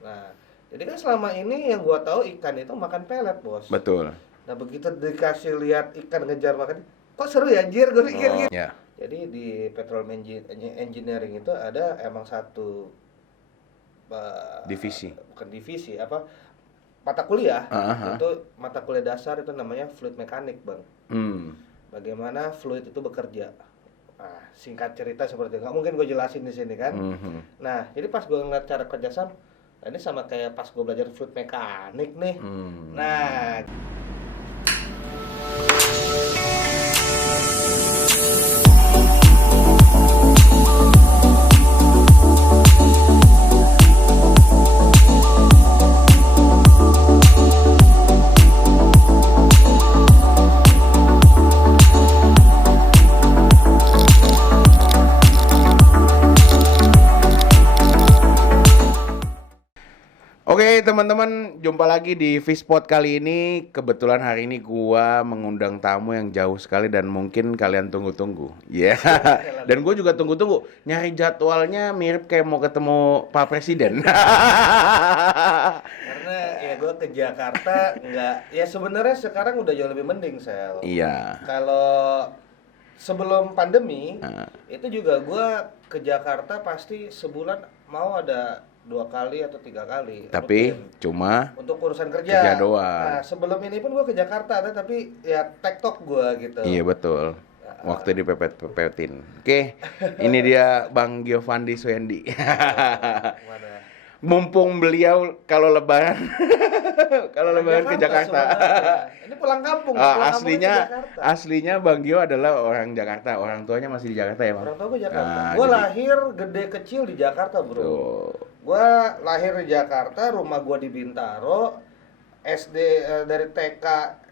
Nah, jadi kan selama ini yang gua tahu ikan itu makan pelet, Bos. Betul. Nah, begitu dikasih lihat ikan ngejar makan, kok seru ya anjir, gua pikir gitu. Ya. Jadi di engineering itu ada emang satu Divisi. bukan divisi, apa? Mata kuliah. Aha. Itu mata kuliah dasar itu namanya fluid mekanik, Bang. Bagaimana fluid itu bekerja. Nah, singkat cerita seperti itu. Nggak mungkin gue jelasin di sini kan. Nah, jadi pas gue ngeliat cara kerja Sam, nah ini sama kayak pas gue belajar fluid mekanik nih. Nah, Oke teman-teman, jumpa lagi di Fishpot kali ini. Kebetulan hari ini gua mengundang tamu yang jauh sekali dan mungkin kalian tunggu-tunggu. Ya. Dan gue juga tunggu-tunggu. Nyari jadwalnya mirip kayak mau ketemu Pak Presiden. karena ya gue ke Jakarta nggak, ya sebenarnya sekarang udah jauh lebih mending, Sel. Iya. Kalau sebelum pandemi, itu juga gue ke Jakarta pasti sebulan mau ada 2 kali atau 3 kali. Tapi rutin. cuma Untuk urusan kerja kerja. doang. Nah, sebelum ini pun gue ke Jakarta ada, tapi ya tektok gue gitu. Iya betul. Waktu dipepet-pepetin. Oke, ini dia Bang Giovanni Suendi. Mana? Mumpung beliau kalau lebaran ke Jakarta. Sebenarnya. Ini pulang kampung. pulang Aslinya kampungnya ke Jakarta. aslinya Bang Gio adalah orang Jakarta. Orang tuanya masih di Jakarta ya, Bang? Orang tua gue Jakarta. Nah, Gue jadi- lahir gede kecil di Jakarta, bro. Tuh. Gue lahir di Jakarta, rumah gue di Bintaro, SD dari TK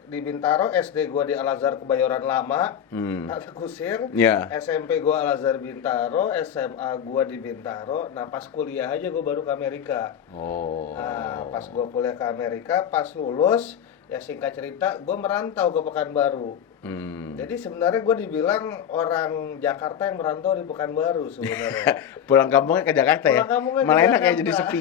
di Bintaro, SD gue di Al-Azhar Kebayoran Lama, ada Kusir, Ya. SMP gue Al-Azhar Bintaro, SMA gue di Bintaro. Nah pas kuliah aja gue baru ke Amerika. Oh. Nah pas gue kuliah ke Amerika, pas lulus, ya singkat cerita gue merantau ke Pekanbaru. Jadi sebenarnya gue dibilang orang Jakarta yang merantau di Pekanbaru sebenarnya. Pulang kampungnya ke Jakarta ya? Pulang kampungnya ke Malah enak kayak Jakarta. jadi sepi.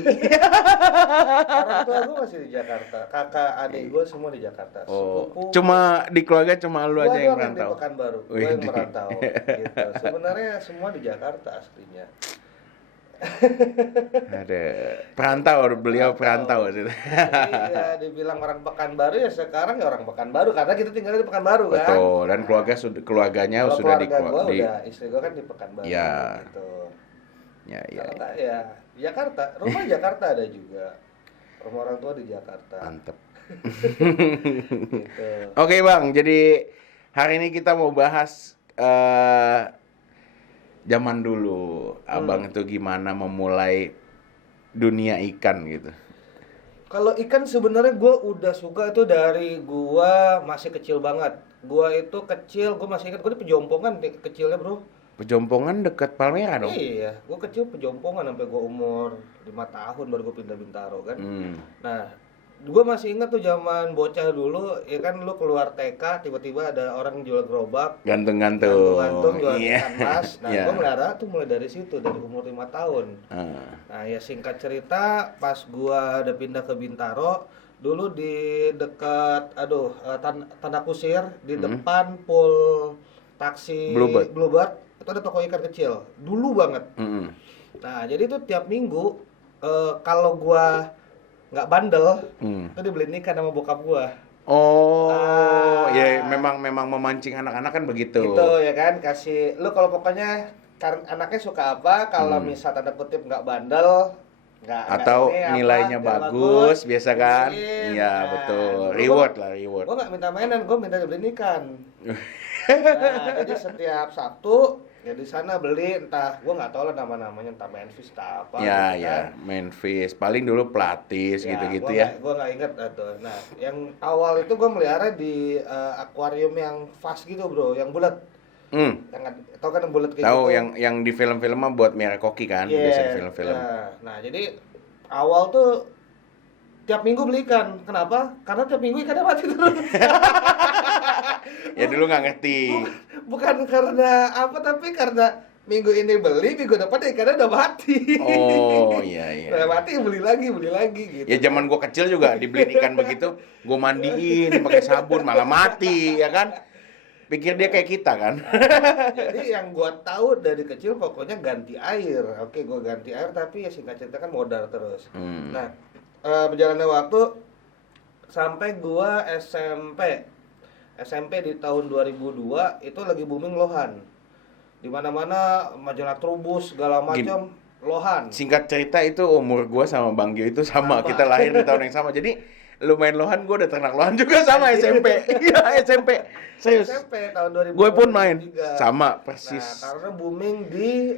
Orang tua gue masih di Jakarta, kakak adik gue semua di Jakarta. Oh. Sepupu Cuma di keluarga cuma lu gua aja yang doang di merantau. Pekanbaru, gue Wih, yang di- merantau. Gitu. Sebenarnya semua di Jakarta aslinya. Ada perantau, beliau perantau. Jadi ya dibilang orang Pekanbaru ya sekarang ya orang Pekanbaru karena kita tinggal di Pekanbaru kan. Betul, dan keluarganya Kalau sudah keluarga gue di udah, istri gue kan di Pekanbaru. Ya. Gitu. ya. Kalau nggak ya Jakarta, rumah Jakarta ada juga. Rumah orang tua di Jakarta. Mantep. Gitu. Oke Bang, jadi hari ini kita mau bahas zaman dulu. Abang itu gimana memulai dunia ikan gitu. Kalau ikan sebenarnya gue udah suka itu dari gue masih kecil banget. Gue itu kecil, gue masih ingat gue di Pejompongan kecilnya, bro. Pejompongan dekat Palmera dong. Iya, gue kecil Pejompongan sampai gue umur 5 tahun baru gue pindah Bintaro kan. Nah, gue masih ingat tuh zaman bocah dulu, ya kan lu keluar TK tiba-tiba ada orang jual gerobak, gantung jual Iya. ikan mas. Nah, Iya. gue melihara tuh mulai dari situ dari umur 5 tahun. Nah, ya singkat cerita, pas gue ada pindah ke Bintaro, dulu di dekat Tanda Kusir di depan pul taksi Bluebird. itu ada toko ikan kecil dulu banget. Nah jadi tuh tiap minggu kalau gua nggak bandel itu dibeliin ikan sama bokap gua. Ya memang memancing anak-anak kan begitu. Gitu ya kan, kasih lu kalau pokoknya anaknya suka apa, kalau misal tanda kutip nggak bandel Atau nilainya bagus, biasa kan? beliin. Iya, Nah, betul. dulu Reward lah, reward. Gua nggak minta mainan, gua minta dibeliin ikan. Nah, jadi setiap Sabtu ya di sana beli, entah gua nggak tahu lah nama-namanya, entah Manfish entah apa Ya, gitu ya, kan. main fish. Paling dulu platis gitu-gitu ya. Gua nggak inget tuh. Nah, yang awal itu gua melihara di akuarium yang fast gitu, bro, yang bulat. Yang tau kan yang bulat kayak Tahu gitu. yang di film-film mah buat merah koki kan, biasa di film-film. Ya. Nah, jadi awal tuh tiap minggu beli ikan. Kenapa? Karena tiap minggu ikannya mati terus. Ya dulu nggak ngerti. Bukan karena apa, tapi karena minggu ini beli, minggu depan ikannya udah mati. Oh iya. Udah mati beli lagi gitu. Ya zaman gua kecil juga dibeliin ikan begitu, gua mandiin pakai sabun malah mati ya kan. Pikir dia kayak kita kan. Jadi yang gua tahu dari kecil pokoknya ganti air. Oke, gua ganti air tapi ya singkat cerita kan modal terus. Nah, berjalannya waktu sampai gua SMP di tahun 2002 itu lagi booming lohan. Di mana-mana majalah Trubus segala macam lohan. Singkat cerita itu umur gua sama Bang Gio itu sama. Kita lahir di tahun yang sama. Jadi lu main lohan, gua udah ternak lohan juga sama SMP. Iya, SMP. Serius. SMP tahun 2003. Gue pun main sama persis. Nah, karena booming di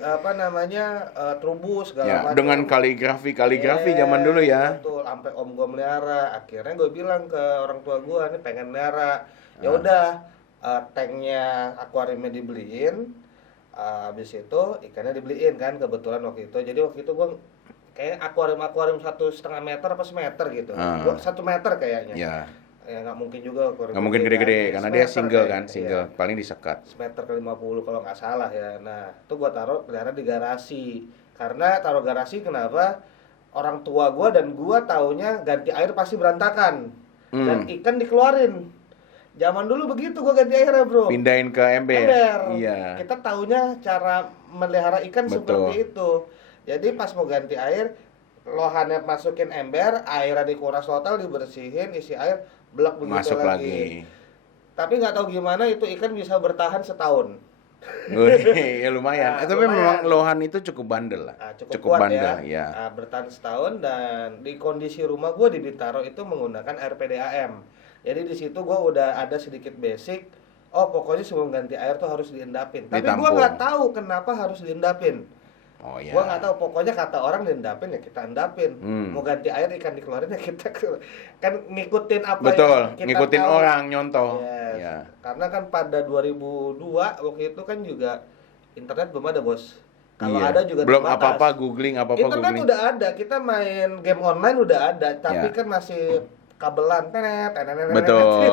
Trubus segala Ya, macam. dengan kaligrafi zaman dulu ya. Betul, sampai om gua melihara. Akhirnya gue bilang ke orang tua gua, nih pengen melihara. Ya udah, tanknya akuariumnya dibeliin. Habis itu ikannya dibeliin kan, kebetulan waktu itu. Jadi waktu itu gua kayak akuarium 1,5 meter apa semeter gitu. 1 meter kayaknya. Ya. Ya nggak mungkin juga akuarium. Nggak mungkin gede-gede karena dia single kan, Iya. paling disekat. Semeter ke 50 kalau nggak salah ya. Nah, itu gua taruh pelihara di garasi. Karena taruh garasi kenapa? Orang tua gua dan gua taunya ganti air pasti berantakan. Dan ikan dikeluarin. Zaman dulu begitu gua ganti airnya, Bro. Pindahin ke ember. Iya. Kita taunya cara melihara ikan Betul. seperti itu. Jadi pas mau ganti air, lohannya masukin ember, airnya dikuras total, dibersihin, isi air, blek begitu Masuk lagi. Tapi nggak tahu gimana itu ikan bisa bertahan setahun. Ya lumayan. Nah, Tapi lumayan. memang lohan itu cukup bandel lah. Nah, cukup kuat bandel, ya. ya. Nah, bertahan setahun dan di kondisi rumah gue di Bintaro itu menggunakan air PDAM. Jadi di situ gue udah ada sedikit basic. Oh pokoknya sebelum ganti air tuh harus diendapin. Tapi gue Ditampung. nggak tahu kenapa harus diendapin. Oh ya. Gue nggak tahu. Pokoknya kata orang diendapin ya kita endapin. Mau ganti air ikan dikeluarin ya kita kan ngikutin apa Betul, yang kita ngikutin tahu. orang nyontoh. Yes. Ya. Karena kan pada 2002 waktu itu kan juga internet belum ada, Bos. Kalau Iya. ada juga belum terbatas. apa-apa googling. Internet udah ada, kita main game online udah ada, tapi Ya. kan masih kabelan, tenet. Betul.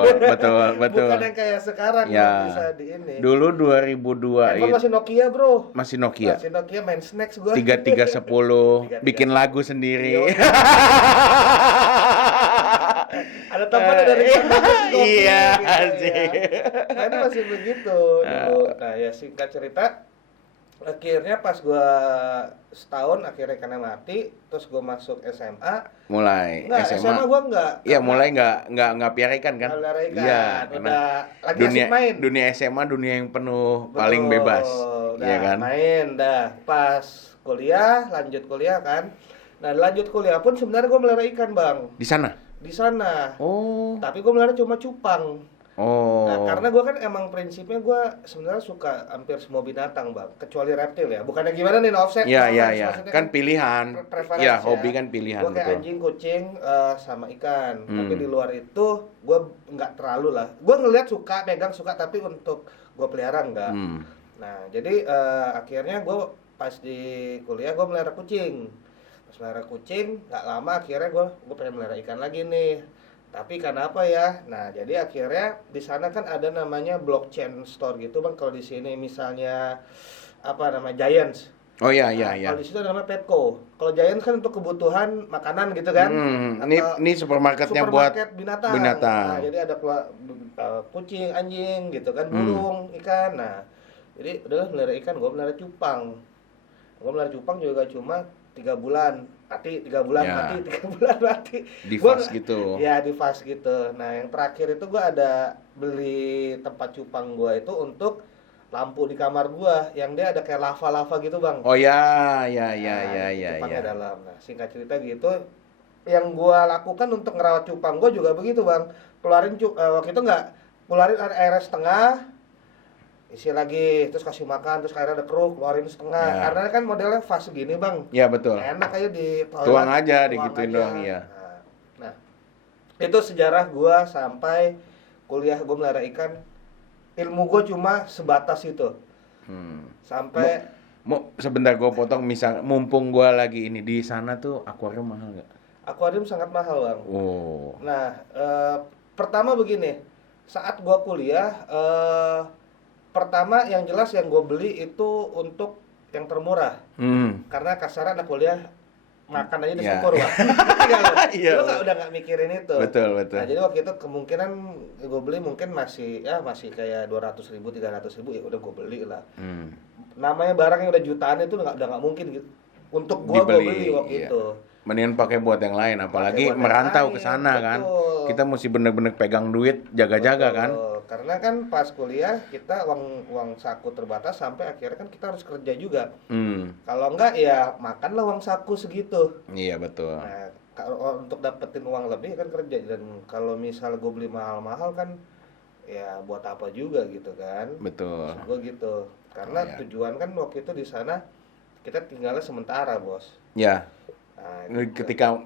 Bukan yang kayak sekarang Ya. yang bisa di ini. Dulu 2002 Handphone itu masih Nokia, Bro. masih Nokia. Masih Nokia main snacks gua. 3310 bikin lagu sendiri. Ada teman dari Iya, gitu, ya. Nah, itu masih begitu dulu. Nah, ya singkat cerita, akhirnya pas gua setahun akhirnya karena mati, terus gua masuk SMA. Mulai Enggak, SMA gua enggak. Iya, mulai enggak piara ikan kan? Nggak piara ikan. Iya, Udah lagi asik main. dunia SMA dunia yang penuh Betul. paling bebas. Dah, Iya kan? main dah. Pas kuliah, lanjut kuliah kan. Nah, lanjut kuliah pun sebenarnya gua melihara ikan, Bang. Di sana. Di sana. Oh. Tapi gua melihara cuma cupang. Oh. Nah, karena gue kan emang prinsipnya gue sebenarnya suka hampir semua binatang, Bang, kecuali reptil ya. Bukannya gimana nih, offset? Iya. Maksudnya Kan pilihan. preference Iya, ya. hobi kan pilihan, Gue kayak betul. anjing, kucing, sama ikan. Tapi di luar itu gue nggak terlalu lah. Gue ngelihat suka, pegang suka, tapi untuk gue pelihara enggak. Nah, jadi akhirnya gue pas di kuliah gue melihara kucing. Pas melihara kucing, nggak lama akhirnya gue pengen melihara ikan lagi nih. Tapi karena apa ya? Nah, jadi akhirnya di sana kan ada namanya blockchain store gitu, Bang. Kalau di sini misalnya apa namanya Giants. Oh iya. Kalau di situ ada namanya Petco. Kalau Giants kan untuk kebutuhan makanan gitu kan. Ini supermarketnya buat binatang. Nah, jadi ada kucing, anjing gitu kan, burung, ikan. Nah, jadi udahlah melihara ikan, gue melihara cupang. Gue melihara cupang juga cuma 3 bulan mati, 3 bulan Ya. mati, 3 bulan mati. Di Gua fast gitu. Ya, di fast gitu. Nah, yang terakhir itu gua ada beli tempat cupang gua itu untuk lampu di kamar gua yang dia ada kayak lava-lava gitu, Bang. Oh ya. Cupangnya dalam. Nah, singkat cerita gitu, yang gua lakukan untuk ngerawat cupang gua juga begitu, Bang. Keluarin waktu itu keluarin air setengah, isi lagi, terus kasih makan, terus akhirnya ada keruk, keluarin setengah. Ya. Karena kan modelnya fast gini, Bang. Ya betul. Enak aja di toilet. Tuang aja, digituin doang, iya. Nah, itu sejarah gua sampai kuliah gua melihara ikan. Ilmu gua cuma sebatas itu. Sampai Sebentar gue potong, misal mumpung gue lagi ini di sana tuh akuarium mahal nggak? akuarium sangat mahal, Bang. Oh. Nah, pertama begini, saat gua kuliah, pertama yang jelas yang gue beli itu untuk yang termurah. Karena kasarnya anak kuliah makan aja udah Ya. syukur lah. Iya. Lu udah nggak mikirin itu. Betul. Nah jadi waktu itu kemungkinan gue beli mungkin masih kayak 200.000, 300.000 ya udah gue beli lah. Namanya barang yang udah jutaan itu udah nggak mungkin gitu. Untuk gue beli waktu itu. Mendingan pakai buat yang lain, apalagi merantau ke sana kan. Kita mesti bener-bener pegang duit, jaga-jaga kan. Karena kan pas kuliah kita uang saku terbatas sampai akhirnya kan kita harus kerja juga. Kalau enggak ya makanlah uang saku segitu. Iya betul. Nah, kalau untuk dapetin uang lebih kan kerja, dan kalau misal gue beli mahal-mahal kan ya buat apa juga gitu kan. Betul. Maksud gue gitu. Karena tujuan kan waktu itu di sana kita tinggalnya sementara, Bos. Ya. Nah, ketika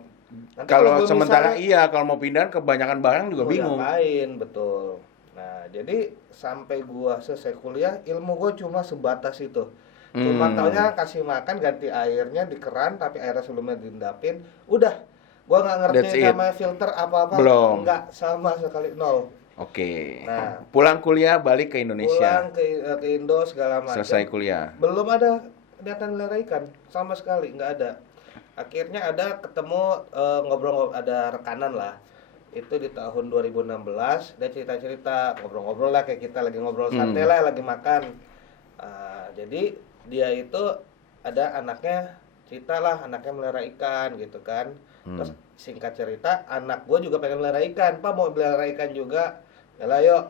nanti kalau sementara misalnya, kalau mau pindah kebanyakan barang juga bingung. Ngapain, betul. Nah, jadi sampai gua selesai kuliah, ilmu gua cuma sebatas itu. Cuma taunya kasih makan, ganti airnya di keran, tapi airnya sebelumnya diendapin. Udah. Gua nggak ngerti namanya filter apa-apa. Belum. Enggak, sama sekali, nol. Oke. Nah, pulang kuliah balik ke Indonesia. Pulang ke Indo segala macam. Selesai kuliah. Belum ada niatan melihara ikan sama sekali, nggak ada. Akhirnya ada ketemu ngobrol, ada rekanan lah. Itu di tahun 2016, dia cerita-cerita, ngobrol-ngobrol lah kayak kita lagi ngobrol santai lah, lagi makan. Jadi dia itu ada anaknya, cerita lah anaknya melihara ikan gitu kan. Terus singkat cerita, anak gue juga pengen melihara ikan. Pak mau melihara ikan juga? Yalah yuk.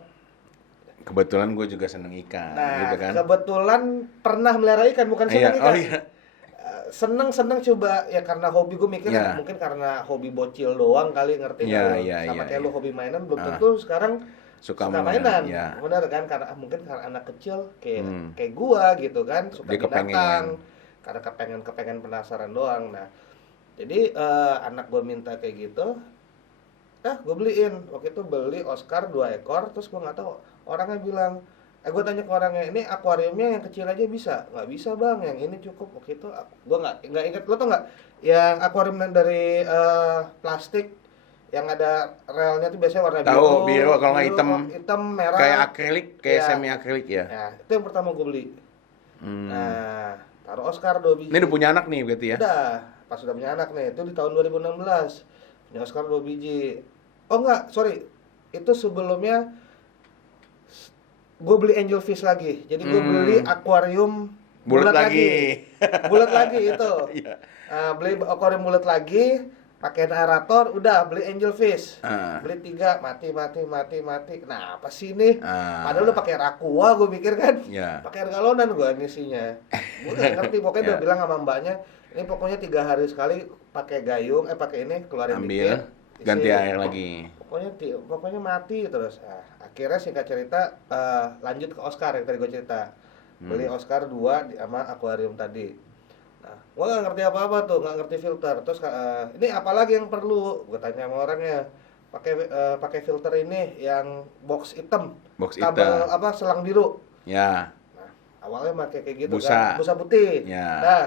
Kebetulan gue juga seneng ikan, gitu kan. Kebetulan pernah melihara ikan, bukan seneng ikan. Oh iya. Seneng coba ya, karena hobi gue mikir mungkin karena hobi bocil doang kali, ngerti sama kayak lu hobi mainan, belum tentu sekarang suka mainan. Benar kan, karena mungkin karena anak kecil kayak gua gitu kan, suka binatang, karena kepengen penasaran doang. Nah jadi anak gua minta kayak gitu, gue beliin. Waktu itu beli Oscar 2 ekor, terus gua nggak tahu, orangnya bilang, gue tanya ke orangnya, ini akuariumnya yang kecil aja bisa? Nggak bisa bang, yang ini cukup. Waktu itu gue nggak inget, lo tau nggak yang akuarium dari plastik yang ada relnya tuh biasanya warna biru kalau nggak hitam merah, kayak akrilik, kayak semi akrilik ya. Nah itu yang pertama gue beli. Nah taruh Oscar 2 biji. Ini udah punya anak nih berarti ya? Udah, pas udah punya anak nih, itu di tahun 2016 punya Oscar 2 biji. Oh enggak, sorry, itu sebelumnya gue beli angelfish lagi. Jadi gue beli akuarium bulat lagi. Bulat lagi itu. Beli akuarium bulat lagi, pakai aerator, udah beli angelfish. Beli 3, mati. Nah, apa sih ini? Padahal udah pakai Rakua, gue pikir kan. Pakai air galonan gue ngisinya. Gue nggak ngerti, pokoknya udah bilang sama mbaknya, ini pokoknya 3 hari sekali pakai gayung, pakai ini, keluarin dikit, ganti air lagi. Pokoknya mati terus. Akhirnya singkat cerita lanjut ke Oscar yang tadi gue cerita. Beli Oscar 2 sama akuarium tadi. Nah, gue nggak ngerti apa-apa tuh, nggak ngerti filter. Terus ini apalagi yang perlu? Gue tanya sama orangnya. Pakai filter ini yang box hitam. Kabel selang biru. Ya. Nah, awalnya pakai kayak gitu busa. Kan, busa putih. Ya. Nah,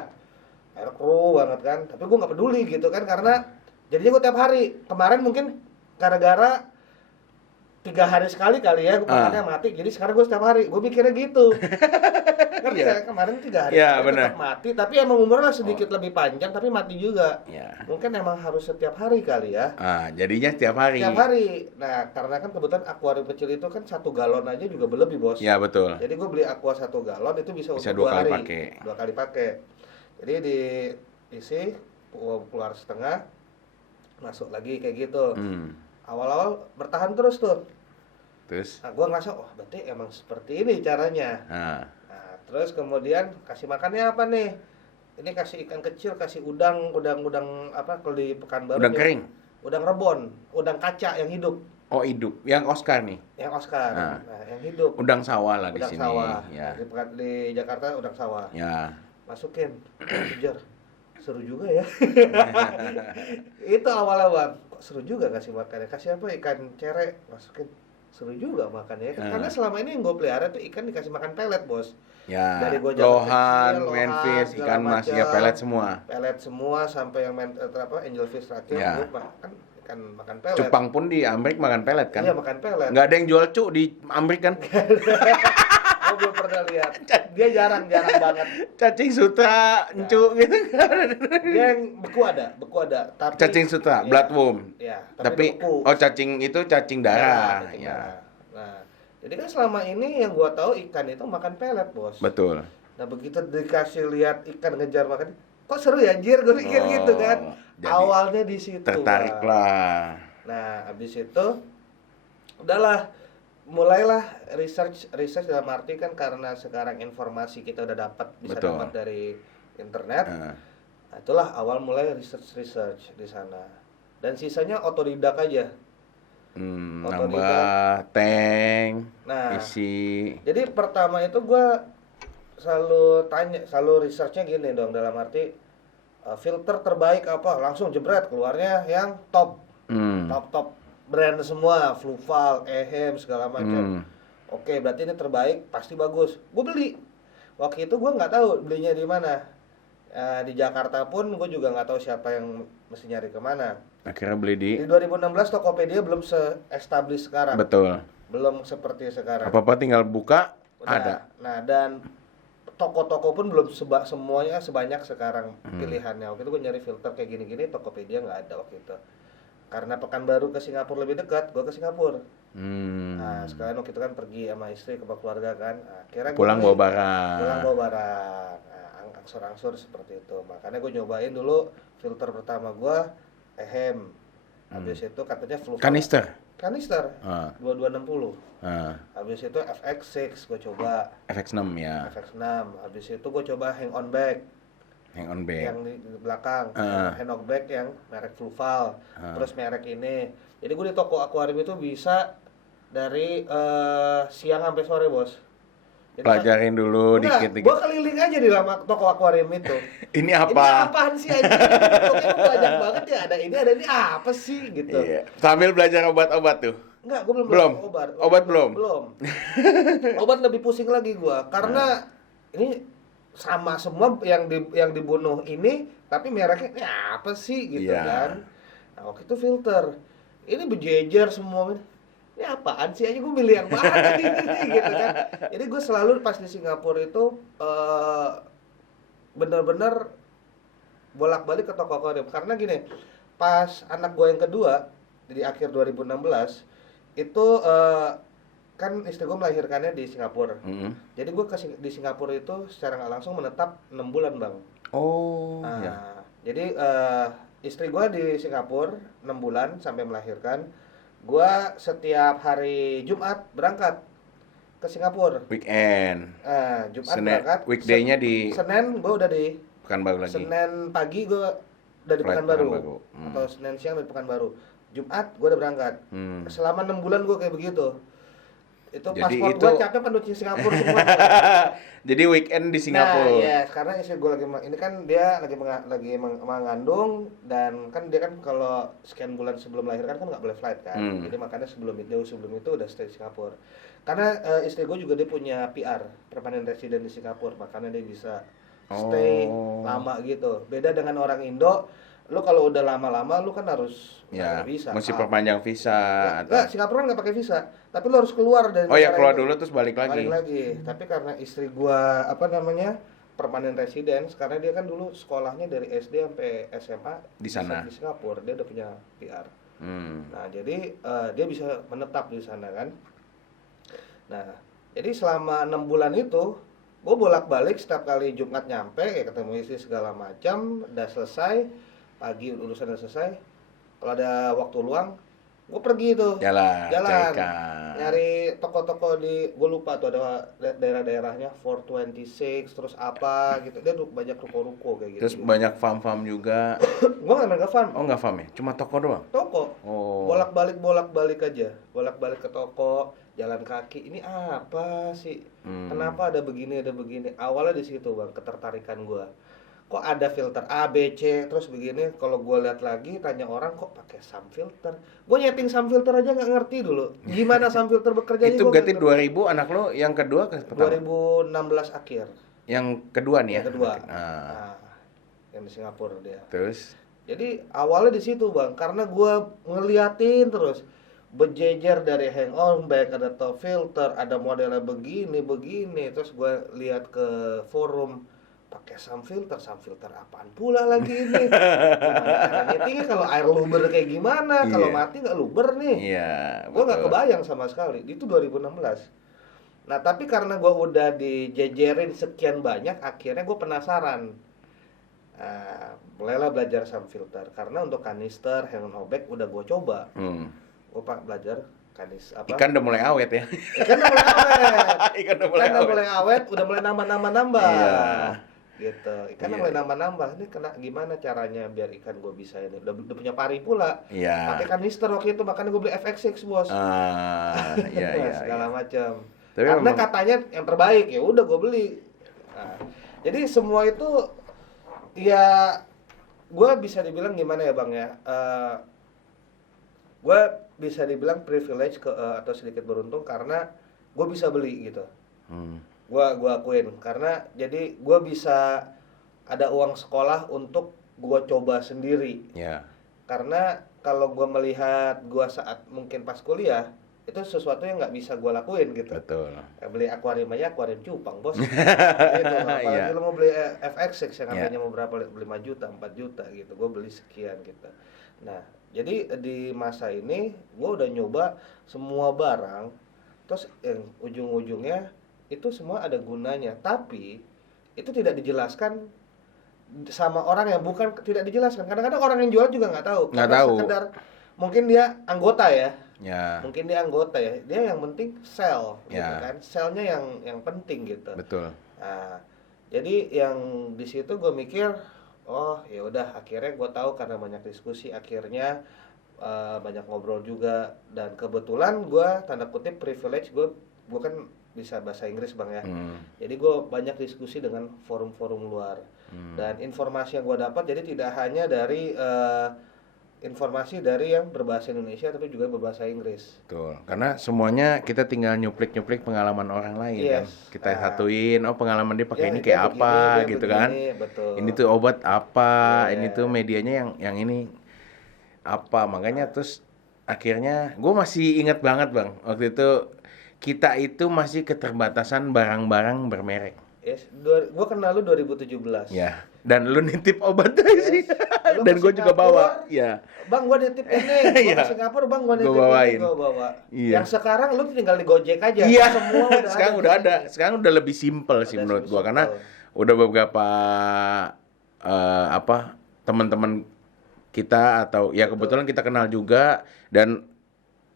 air kru banget kan. Tapi gue nggak peduli gitu kan, karena jadinya gue tiap hari. Kemarin mungkin gara-gara 3 hari sekali kali ya gue makannya mati, jadi sekarang gue setiap hari, gue mikirnya gitu. Ngerti ya? Kemarin 3 hari tetap mati, tapi emang umurnya sedikit lebih panjang, tapi mati juga. Mungkin emang harus setiap hari kali ya. Jadinya setiap hari. Setiap hari. Nah, karena kan kebetulan akuarium kecil itu kan 1 galon aja juga berlebih, Bos. Iya, betul. Jadi gue beli aqua 1 galon itu bisa untuk 2 hari. 2 kali pakai. Jadi diisi, keluar setengah, masuk lagi kayak gitu. Awal-awal bertahan terus tuh. Nah, gue ngerasa, berarti emang seperti ini caranya. Nah, terus kemudian kasih makannya apa nih? Ini kasih ikan kecil, kasih udang apa kalau di Pekanbaru? Udang kering? Udang rebon, udang kaca yang hidup. Oh, hidup. Yang Oscar nih? Yang Oscar, nah yang hidup. Udang sawah lah di sini. Udang sawah. Ya. Di Jakarta udang sawah. Ya. Masukin, kejar. Seru juga ya. Itu awalnya bang, kok seru juga kasih makannya. Kasih apa, ikan cere, masukin. Seru juga makannya. Karena selama ini yang gue pelihara tuh ikan dikasih makan pelet, Bos. Ya, dari lohan, manfish, ikan mas, ya pelet semua. Pelet semua sampai yang angelfish terakhir, gue makan ikan makan pelet. Cupang pun di Amerika makan pelet kan? Iya, makan pelet. Nggak ada yang jual cuk di Amerika kan? Gue belum pernah lihat. Dia jarang banget. Cacing sutra, encu gitu. Dia yang beku ada. Tapi Cacing sutra, ya, bloodworm. Ya, Tapi beku. cacing itu cacing darah. Cacing Ya. darah. Nah, jadi kan selama ini yang gua tahu ikan itu makan pelet, Bos. Betul. Nah, begitu dikasih lihat ikan ngejar makan, kok seru ya anjir, gue pikir gitu kan. Jadi Awalnya di situ. tertarik Bang. lah. Nah, habis itu udahlah mulailah research dalam arti kan karena sekarang informasi kita udah bisa Betul. dapat dari internet. Nah, itulah awal mulai research di sana. Dan sisanya otodidak aja. Nambah tank, Nah, isi. jadi pertama itu gua selalu researchnya gini dong, dalam arti filter terbaik apa, langsung jebret keluarnya yang top brand semua, Fluval, Ehem segala macam. Oke, berarti ini terbaik, pasti bagus. Gue beli. Waktu itu gue nggak tahu belinya di mana. Di Jakarta pun gue juga nggak tahu siapa yang mesti nyari kemana. Akhirnya beli di 2016 Tokopedia belum se-establish sekarang. Betul. Belum seperti sekarang. Apa-apa tinggal buka, Udah. ada. Nah, dan toko-toko pun belum semuanya sebanyak sekarang pilihannya. Waktu itu gue nyari filter kayak gini-gini, Tokopedia nggak ada waktu itu. Karena Pekanbaru ke Singapura lebih dekat, gue ke Singapura. Nah, sekalian waktu itu kan pergi sama istri ke keluarga kan. Nah, akhirnya Pulang bawa barang. Nah, angsur-angsur seperti itu. Makanya gue nyobain dulu filter pertama gue Ehem. Habis itu katanya Fluval. Kanister. 2260. Habis itu FX6 gue coba. FX6 ya. FX6. Habis itu gue coba Hang On Back. Hang on back. Yang di belakang. Hang On Back yang merek Fluval. Terus merek ini. Jadi gue di toko akuarium itu bisa dari siang sampai sore, Bos. Jadi Pelajarin dulu dikit-dikit. Gue keliling aja di dalam toko akuarium itu. Ini apa? Ini apaan sih anjing? Pokoknya banyak banget ya, ada ini apa sih gitu. Iya. Sambil belajar obat-obat tuh. Enggak, gue belum Obat belum? Belum. Obat lebih pusing lagi gue karena ini sama semua yang dibunuh ini, tapi mereknya ini apa sih gitu kan. Nah, waktu itu filter. Ini berjejer semua. Ini apaan sih aja, gue milih yang mana ini gitu kan. Jadi gue selalu pas di Singapura itu bener-bener bolak-balik ke toko akuarium karena gini, pas anak gue yang kedua di akhir 2016 itu kan istri gue melahirkannya di Singapura. Jadi gue di Singapura itu secara nggak langsung menetap 6 bulan bang. Jadi istri gue di Singapura 6 bulan sampai melahirkan. Gue setiap hari Jumat berangkat ke Singapura. Weekend. Jumat berangkat. Weekday-nya di Senin gue udah di Pekanbaru lagi. Senin pagi gue udah di Pekanbaru. Atau Senin siang di Pekanbaru. Jumat gue udah berangkat. Selama 6 bulan gue kayak begitu. Itu paspor gue capek penuh di Singapura semua. Jadi weekend di Singapura. Nah, ya, karena istri gue ini kan dia lagi mengandung dan kan dia kan kalau sekian bulan sebelum melahirkan kan nggak boleh flight kan. Jadi makanya sebelum itu udah stay di Singapura. Karena istri gue juga dia punya PR, permanent resident di Singapura, makanya dia bisa stay lama gitu. Beda dengan orang Indo, lu kalau udah lama-lama lu kan harus visa. Mesti perpanjang visa Enggak, Singapura kan nggak pakai visa, tapi lu harus keluar dari keluar dulu terus balik lagi. Tapi karena istri gua permanent residence, karena dia kan dulu sekolahnya dari SD sampai SMA di sana di Singapura, dia udah punya PR. Nah, jadi dia bisa menetap di sana kan. Nah, jadi selama 6 bulan itu gue bolak-balik setiap kali Jumat nyampe ketemu istri segala macam, udah selesai pagi urusan udah selesai. Kalau ada waktu luang gue pergi tuh jalan nyari toko-toko gue lupa tuh ada daerah-daerahnya 426 terus apa gitu, dia banyak ruko-ruko kayak gitu. Terus banyak farm juga. Gue nggak farm. Nggak farm ya, cuma toko doang. Bolak-balik aja, bolak-balik ke toko, jalan kaki. Ini apa sih? Kenapa ada begini? Awalnya di situ bang, ketertarikan gue. Kok ada filter A, B, C, terus begini. Kalau gue lihat lagi, tanya orang kok pakai sun filter. Gue nyeting sun filter aja nggak ngerti dulu. Gimana sun filter bekerja? Itu berarti 2000 anak lo yang kedua ke pertama? 2016 akhir. Yang kedua nih ya? Yang kedua. Yang di Singapura dia. Terus? Jadi awalnya di situ bang, karena gue ngeliatin terus. berjejer dari hang on back, ada top filter, ada modelnya begini, terus gue lihat ke forum pakai sum filter apaan pula lagi ini? Gimana cara nyetingnya kalau air luber kayak gimana? Kalau mati nggak luber nih? Gue nggak kebayang sama sekali. Itu 2016. Nah tapi karena gue udah dijejerin sekian banyak, akhirnya gue penasaran. Mulailah belajar sum filter karena untuk kanister, hang on back udah gue coba. Gue belajar ikan udah mulai awet ya. Ikan udah mulai awet, udah mulai nambah. Gitu. Ikan udah mulai nambah. Ini gimana caranya biar ikan gue bisa ini? Udah punya pari pula. Pakai kanister waktu itu, makanya gue beli FX6 bos. Segala macam. Karena katanya yang terbaik, ya udah gue beli. Nah, jadi semua itu ya gue bisa dibilang gimana ya bang ya? Gue bisa dibilang privilege atau sedikit beruntung karena gue bisa beli gitu. Gue akuin karena jadi gue bisa ada uang sekolah untuk gue coba sendiri. Karena kalau gue melihat gue saat mungkin pas kuliah itu sesuatu yang nggak bisa gue lakuin gitu. Betul. Beli akuarium aja akuarium cupang bos. Gitu. Apalagi lo mau beli FX6 yang harganya mau berapa, 5 juta, 4 juta gitu. Gue beli sekian gitu. Nah jadi di masa ini gue udah nyoba semua barang, terus yang ujung-ujungnya itu semua ada gunanya, tapi itu tidak dijelaskan sama orang yang bukan tidak dijelaskan. Kadang-kadang orang yang jual juga nggak tahu. Sekedar mungkin dia anggota ya. Mungkin dia anggota ya. Dia yang penting sell, gitu kan. Sellnya yang penting gitu. Betul. Nah, jadi yang di situ gue mikir, oh ya udah akhirnya gue tahu karena banyak diskusi akhirnya banyak ngobrol juga dan kebetulan gue tanda kutip privilege gue kan bisa bahasa Inggris bang ya. Jadi gue banyak diskusi dengan forum-forum luar dan informasi yang gue dapat jadi tidak hanya dari informasi dari yang berbahasa Indonesia tapi juga berbahasa Inggris. Betul. Karena semuanya kita tinggal nyuplik kan pengalaman orang lain kan. Kita satuin, oh pengalaman dia pakai ini kayak apa gitu kan. Betul. Ini tuh obat apa, ini tuh medianya yang ini apa. Makanya terus akhirnya gue masih ingat banget bang, waktu itu kita itu masih keterbatasan barang-barang bermerek. Gue kenal lu 2017. Ya. Dan lu nitip obat sih. Dan gue juga bawa. Ya. Bang, gue nitip ini. Gue ke Singapura, bang, gue nitip ini, gue bawa. Yang sekarang lu tinggal di Gojek aja. Iya. Semua sekarang udah ada. Sekarang udah lebih simpel sih menurut gue karena udah beberapa teman-teman kita atau ya kebetulan kita kenal juga dan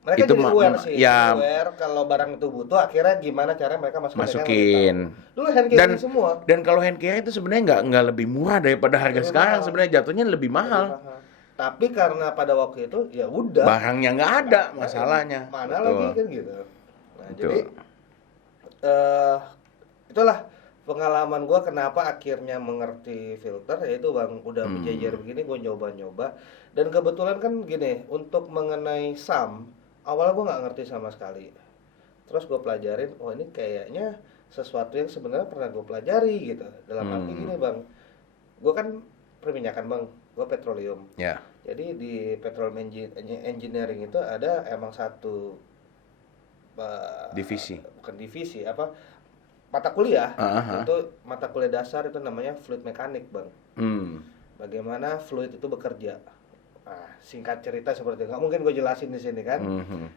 mereka itu jadi aware sih, aware kalau barang itu butuh, akhirnya gimana cara mereka masukin. Dulu hand carry semua. Dan kalau hand carry itu sebenarnya nggak lebih murah daripada harga sekarang, sebenarnya jatuhnya lebih mahal. Tapi karena pada waktu itu ya udah. Barangnya nggak ada masalahnya. Mana lagi kan gitu. Nah jadi itulah pengalaman gue kenapa akhirnya mengerti filter, yaitu bang udah berjejer begini gue nyoba-nyoba dan kebetulan kan gini untuk mengenai sum awalnya gue nggak ngerti sama sekali. Terus gue pelajarin, oh ini kayaknya sesuatu yang sebenarnya pernah gue pelajari gitu. Dalam arti gini bang, gue kan perminyakan bang, gue petroleum. Jadi di petroleum engineering itu ada emang satu divisi, bukan divisi mata kuliah. Itu mata kuliah dasar itu namanya fluid mekanik bang. Bagaimana fluid itu bekerja. Nah, singkat cerita seperti itu. Nggak mungkin gue jelasin di sini kan.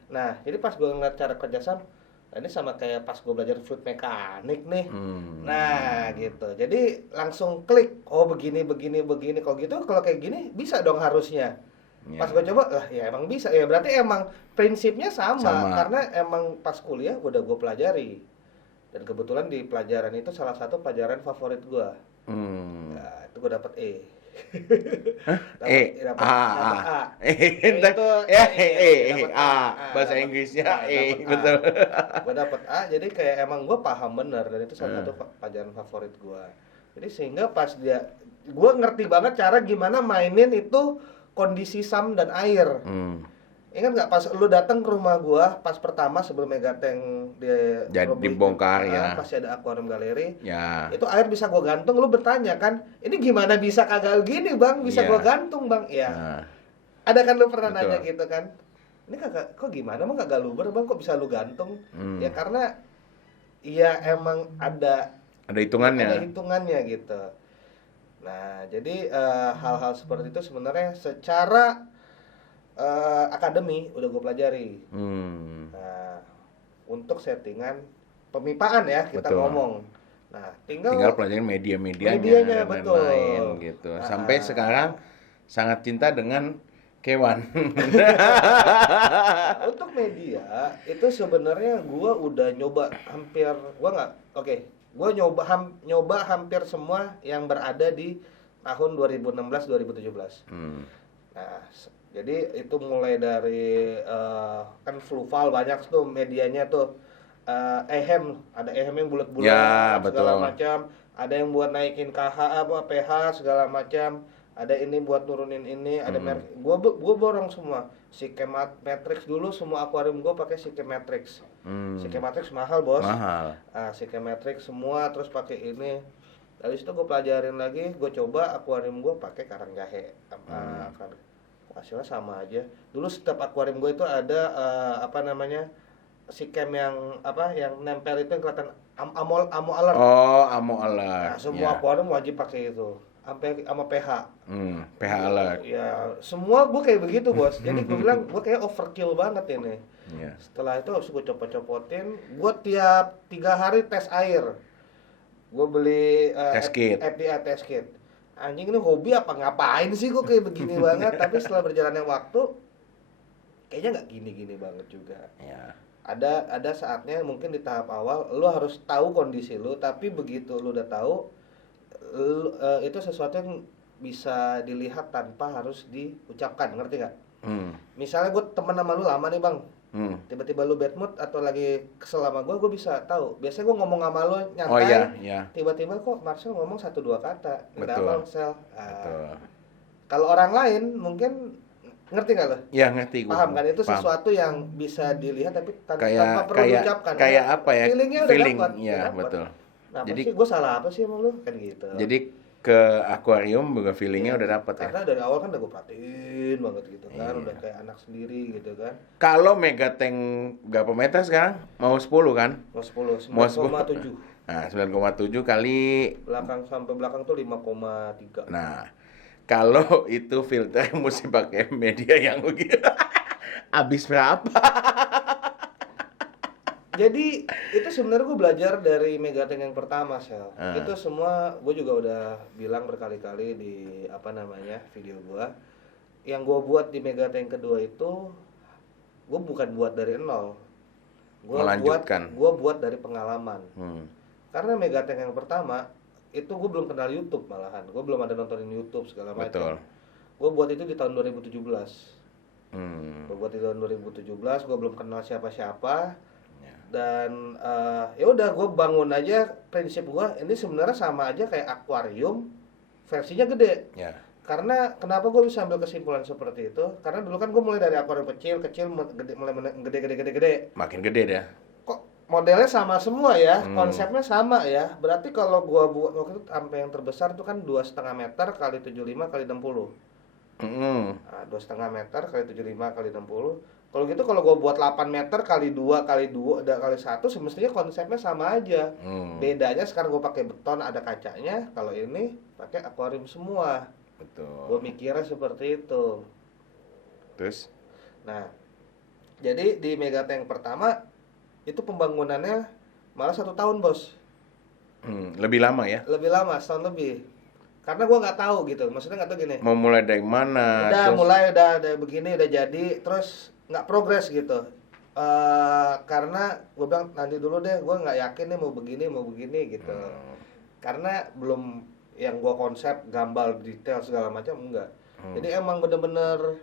Nah, jadi pas gue ngeliat cara kerja sum, ini sama kayak pas gue belajar fluid mekanik nih. Nah, gitu. Jadi langsung klik. Oh, begini. Kalau gitu, kalau kayak gini bisa dong harusnya. Pas gue coba, lah ya emang bisa. Ya berarti emang prinsipnya sama. Karena emang pas kuliah udah gue pelajari. Dan kebetulan di pelajaran itu salah satu pelajaran favorit gue. Nah, itu gue dapet E. dapat A. Bahasa Inggrisnya betul. Gue dapet A, jadi kayak emang gue paham bener dan itu salah satu pelajaran favorit gue. Jadi sehingga pas gue ngerti banget cara gimana mainin itu kondisi sum dan air. Ingat nggak pas lu datang ke rumah gua pas pertama sebelum Megatank dibongkar ya, pasti ada akuarium galeri ya, itu air bisa gua gantung. Lu bertanya kan, ini gimana bisa kagak gini bang, bisa gua gantung bang ya. Ada kan lu pernah nanya gitu kan. ini kok gimana bang kagak luber bang, kok bisa lu gantung? Ya karena ya emang ada hitungannya gitu. Nah jadi hal-hal seperti itu sebenarnya secara akademi udah gue pelajari. Nah, untuk settingan pemipaan ya kita ngomong. Nah, tinggal pelajarin medianya dan lain-lain gitu. Sampai sekarang sangat cinta dengan kewan. Nah, untuk media itu sebenarnya gue udah nyoba hampir, gue nyoba hampir semua yang berada di tahun 2016-2017. Nah, jadi itu mulai dari kan Fluval banyak tuh medianya tuh. Ehem, ada ehem yang bulat-bulat ya, segala macam, ada yang buat naikin KH pH segala macam, ada ini buat nurunin ini, ada merek. Gua borong semua. Matrix dulu semua akuarium gua pakai Matrix. Matrix mahal, Bos. Mahal. Matrix semua terus pakai ini. Dari situ gua pelajarin lagi, gua coba akuarium gua pakai karang jahe. Hasilnya sama aja. Dulu setiap akuarium gua itu ada yang nempel itu yang kelihatan amo alert. Oh, amo alert. Nah, semua akuarium wajib pakai itu. Sampai sama pH. pH alert. Ya, semua gue kayak begitu, Bos. Jadi gue bilang gue kayak overkill banget ini. Yeah. Setelah itu harus gue copot-copotin. Gue tiap 3 hari tes air. Gue beli FDA test kit. Anjing, ini hobi apa ngapain sih gue kayak begini banget. Tapi setelah berjalannya waktu kayaknya nggak gini-gini banget juga. Yeah. Ada saatnya mungkin di tahap awal lu harus tahu kondisi lu, tapi begitu lu udah tahu itu sesuatu yang bisa dilihat tanpa harus diucapkan, ngerti nggak? Misalnya gue temen sama lu lama nih bang, tiba-tiba lu bad mood atau lagi kesel sama gue bisa tahu. Biasanya gue ngomong sama lu nyantai, tiba-tiba kok Marcel ngomong 1-2 kata, betul. Marcel. Kalau orang lain mungkin ngerti nggak lo? Ya ngerti gue. Paham kan, itu sesuatu yang bisa dilihat tapi tanpa perlu diucapkan. Kayak apa ya? Feelingnya udah dapat. Ya betul. Nah, jadi gue salah apa sih sama lu kan gitu. Jadi ke akuarium juga feelingnya udah dapat ya. Karena dari awal kan udah gue perhatiin banget gitu kan, udah kayak anak sendiri gitu kan. Kalau megatank berapa meter sekarang? Mau 10 kan? Mau 10, 9,7. Nah, 9,7 kali belakang sampai belakang tuh 5,3. Nah, kalau itu filter mesti pakai media yang begitu. Habis berapa? Jadi itu sebenarnya gue belajar dari megatank yang pertama, Sel. Itu semua gue juga udah bilang berkali-kali di video gue. Yang gue buat di megatank kedua itu gue bukan buat dari nol. Gue buat dari pengalaman. Karena megatank yang pertama itu gue belum kenal YouTube malahan. Gue belum ada nontonin YouTube segala macam. Gue buat itu di tahun 2017. Gue buat di tahun 2017, gue belum kenal siapa-siapa. Dan ya udah gue bangun aja prinsip gue ini sebenarnya sama aja kayak akuarium versinya gede. Karena kenapa gue bisa ambil kesimpulan seperti itu? Karena dulu kan gue mulai dari akuarium kecil mulai gede. Makin gede deh. Kok modelnya sama semua ya, konsepnya sama ya. Berarti kalau gue buat waktu itu sampai yang terbesar itu kan 2,5 meter kali 75 kali 60. Nah, 2,5 meter kali 75 kali 60. Kalau gitu kalau gue buat 8 meter kali 2 kali 1 semestinya konsepnya sama aja. Bedanya sekarang gue pakai beton ada kacanya, kalau ini pakai akuarium semua. Betul. Gue mikirnya seperti itu. Terus? Nah, jadi di megatank pertama itu pembangunannya malah 1 tahun, Bos. Lebih lama ya? Lebih lama, setahun lebih. Karena gue nggak tahu gitu, maksudnya nggak tahu gini. Mau mulai dari mana? Udah begini, udah jadi, terus nggak progres gitu. Karena gue bilang nanti dulu deh, gue nggak yakin nih mau begini gitu. Karena belum yang gue konsep gambar detail segala macam enggak. Jadi emang bener-bener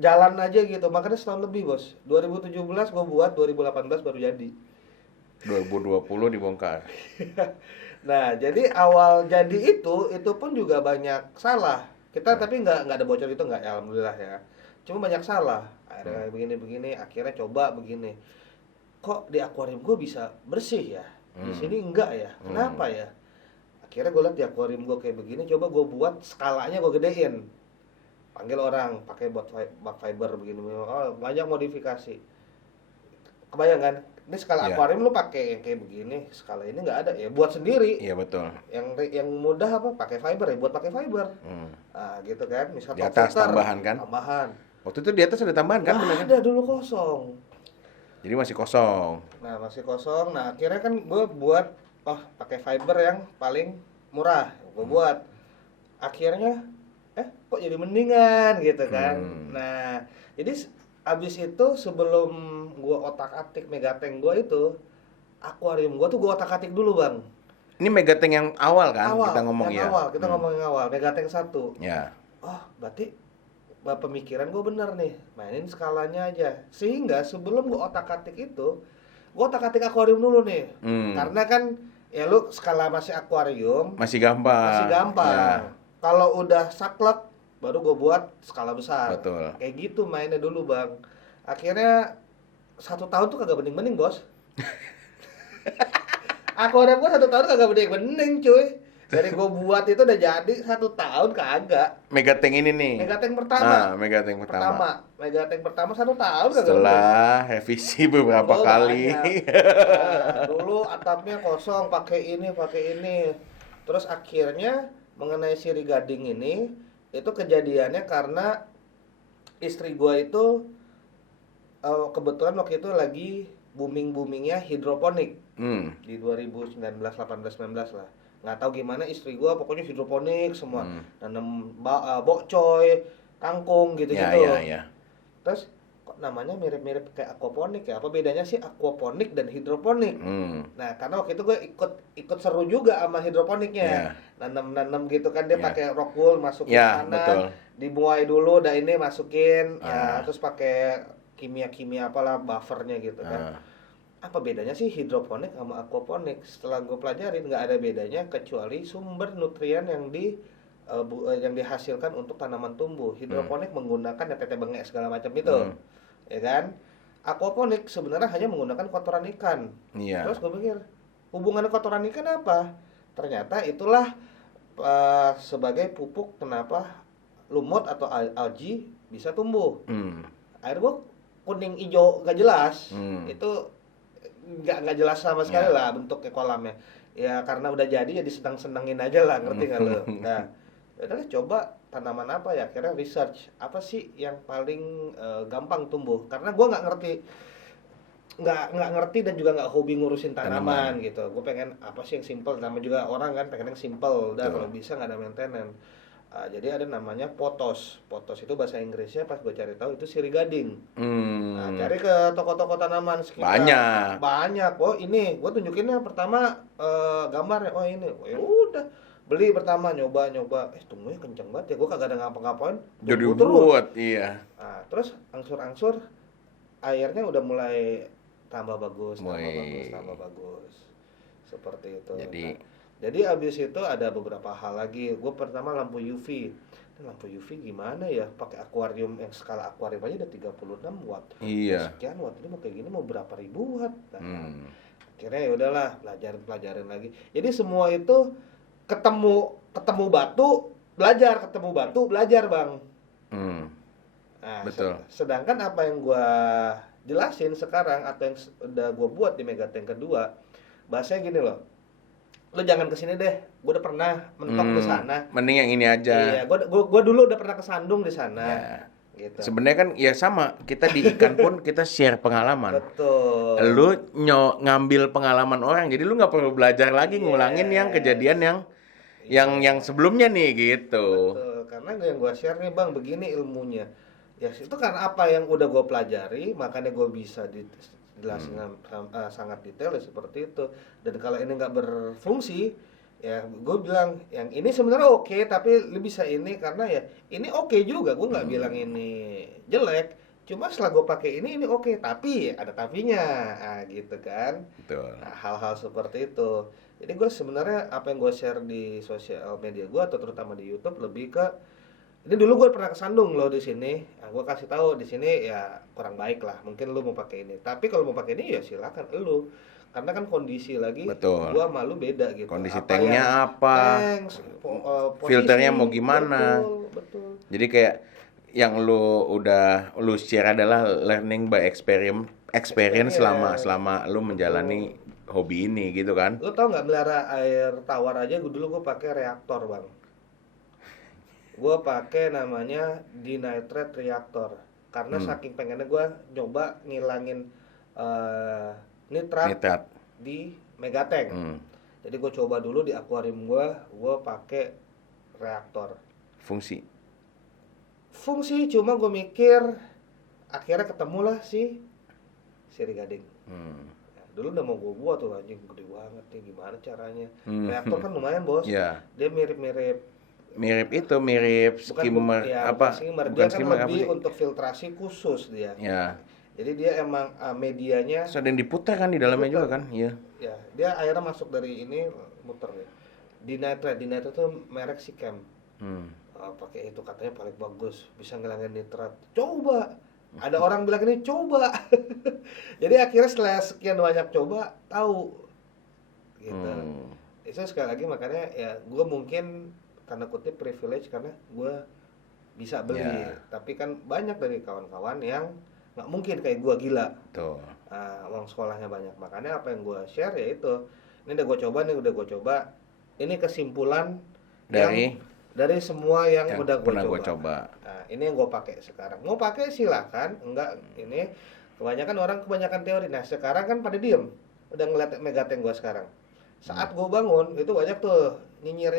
jalan aja gitu. Makanya setahun lebih, Bos. 2017 gue buat, 2018 baru jadi. 2020 dibongkar. Nah, jadi awal jadi itu pun juga banyak salah. Kita tapi nggak ada bocor itu nggak, ya alhamdulillah ya. Cuma banyak salah. Ada begini, akhirnya coba begini. Kok di akuarium gue bisa bersih ya? Di sini enggak ya? Kenapa ya? Akhirnya gue lihat di akuarium gue kayak begini, coba gue buat skalanya gue gedein. panggil orang pakai bak fiber begini, oh banyak modifikasi. Kebayang kan? Ini skala akuarium lu pakai yang kayak begini, skala ini nggak ada ya, buat sendiri. Iya betul. Yang mudah apa? Pakai fiber ya, buat pakai fiber. Nah, gitu kan. Misal di atas filter, tambahan kan? Tambahan. Waktu itu di atas ada tambahan kan? Nggak ada, dulu kosong. Jadi masih kosong. Nah, masih kosong. Nah, akhirnya kan gue buat pakai fiber yang paling murah. Gue buat. Akhirnya kok jadi mendingan gitu kan. Nah, jadi abis itu sebelum gua otak-atik megatank gua itu, akuarium gua tuh gua otak-atik dulu, Bang. Ini megatank yang awal kan kita ngomong ya. Kita ngomong yang awal, megatank 1. Ya. Oh, berarti pemikiran gua bener nih. Mainin skalanya aja. Sehingga sebelum gua otak-atik itu, gua otak-atik akuarium dulu nih. Karena kan ya lu skala masih akuarium masih gampang. Ya. Kalau udah saklek baru gue buat skala besar. Betul. Kayak gitu mainnya dulu, Bang. Akhirnya 1 tahun tuh kagak bening-bening, Bos. Akuarium gue 1 tahun kagak bening-bening, cuy. Dari gue buat itu udah jadi 1 tahun kagak. Megatank ini nih. Megatank pertama. Megatank pertama. Megatank pertama 1 tahun kagak. Setelah revisi beberapa kali. Nah, dulu atapnya kosong, pakai ini. Terus akhirnya mengenai siri gading ini, itu kejadiannya karena istri gua itu kebetulan waktu itu lagi boomingnya hidroponik di 2019, 18, 19 lah. Nggak tahu gimana istri gua pokoknya hidroponik semua, nanam bokcoy, kangkung gitu-gitu. Ya. Terus kok namanya mirip-mirip kayak aquaponik ya? Apa bedanya sih aquaponik dan hidroponik? Nah, karena waktu itu gue ikut seru juga sama hidroponiknya. Nanam gitu kan, dia pakai rock wool masukin tanah, dibuai dulu, ini masukin, terus pakai kimia apalah buffernya gitu kan. Apa bedanya sih hidroponik sama aquaponik? Setelah gue pelajarin nggak ada bedanya kecuali sumber nutrien yang dihasilkan untuk tanaman tumbuh. Hidroponik menggunakan tete bengek segala macam itu. Ya kan? Aquaponik sebenarnya hanya menggunakan kotoran ikan. Terus gue pikir, hubungannya kotoran ikan apa? Ternyata itulah sebagai pupuk kenapa lumut atau algae bisa tumbuh. Air gue kuning hijau gak jelas. Itu gak jelas sama sekali lah bentuknya kolamnya. Ya karena udah jadi seneng-senengin aja lah, ngerti gak lo? Nah, udah coba tanaman apa ya, akhirnya research apa sih yang paling gampang tumbuh, karena gue nggak ngerti dan juga nggak hobi ngurusin tanaman gitu. Gue pengen apa sih yang simple, nama juga orang kan pengen yang simple, udah kalau bisa nggak ada maintenance. Jadi ada namanya potos itu bahasa Inggrisnya, pas gue cari tahu itu siri gading. Nah, cari ke toko-toko tanaman sekitar banyak. Oh ini gue tunjukinnya pertama gambarnya, oh ini, ya udah beli pertama, nyoba tumbuhnya kenceng banget ya, gue kagak ada ngapa-ngapain jadi buat iya. Nah, terus angsur-angsur airnya udah mulai tambah bagus seperti itu. Jadi abis itu ada beberapa hal lagi. Gue pertama lampu UV gimana ya, pakai akuarium yang skala akuarium aja udah 36 watt. Iya. Sekian watt, ini mau kayak gini mau berapa ribu watt. Akhirnya ya udahlah, pelajarin lagi. Jadi semua itu ketemu batu belajar, Bang. Nah, betul. Sedangkan apa yang gua jelasin sekarang atau yang udah gua buat di megatank kedua, bahasanya gini loh. Lu jangan kesini deh, gua udah pernah mentok di sana. Mending yang ini aja. Iya, gua dulu udah pernah kesandung di sana. Ya. Gitu. Sebenarnya kan ya sama, kita di ikan pun kita share pengalaman. Betul. Lu ngambil pengalaman orang, jadi lu nggak perlu belajar lagi ngulangin yang kejadian yang sebelumnya nih gitu. Betul, karena yang gue share nih, Bang, begini ilmunya. Ya itu karena apa yang udah gue pelajari, makanya gue bisa dijelasin sangat detail ya seperti itu. Dan kalau ini nggak berfungsi, ya gue bilang yang ini sebenarnya oke, tapi lu bisa ini karena ya ini oke juga. Gue nggak bilang ini jelek, cuma setelah gue pakai ini oke, tapi ada tapinya, gitu kan. Betul. Nah, hal-hal seperti itu. Jadi gue sebenarnya apa yang gue share di sosial media gue atau terutama di YouTube lebih ke ini dulu gue pernah kesandung loh di sini. Nah, gue kasih tahu di sini ya kurang baik lah. Mungkin lu mau pakai ini. Tapi kalau mau pakai ini ya silakan lu. Karena kan kondisi lagi gue malu beda gitu. Kondisi tanknya apa? Filternya mau gimana? Betul. Jadi kayak yang lu share adalah learning by experience selama lu menjalani hobi ini gitu kan. Lu tau nggak melihara air tawar aja, dulu gue pakai reaktor bang. Gue pakai namanya dinitrate reaktor karena saking pengennya gue nyoba ngilangin nitrat di megatank. Jadi gue coba dulu di akuarium gue pakai reaktor. Fungsi cuma gue mikir akhirnya ketemulah si sirih gading. Dulu udah mau gue buat tuh, anjing gede banget nih, gimana caranya. Reaktor kan lumayan bos. Yeah. Dia mirip skimmer dia kan lebih untuk filtrasi khusus dia. Ya. Jadi dia emang medianya ada yang diputar kan di dalamnya juga kan. Iya. Ya, dia airnya masuk dari ini muter ya. Dinitrate itu merek Sicam. Pakai itu katanya paling bagus, bisa ngilangin nitrat. Coba. Ada orang bilang ini coba. Jadi akhirnya setelah sekian banyak coba tahu gitu. Itu sekali lagi makanya ya gue mungkin tanda kutip privilege karena gue bisa beli. Tapi kan banyak dari kawan-kawan yang nggak mungkin kayak gue gila. Tuh. Uang sekolahnya banyak. Makanya apa yang gue share ya itu. Ini udah gue coba. Ini kesimpulan dari semua yang udah gue coba. Nah, ini yang gue pakai sekarang. Mau pakai silakan, enggak ini kebanyakan teori. Nah, sekarang kan pada diem. Udah ngeliat megatank gue sekarang. Saat gue bangun, itu banyak tuh nyinyir,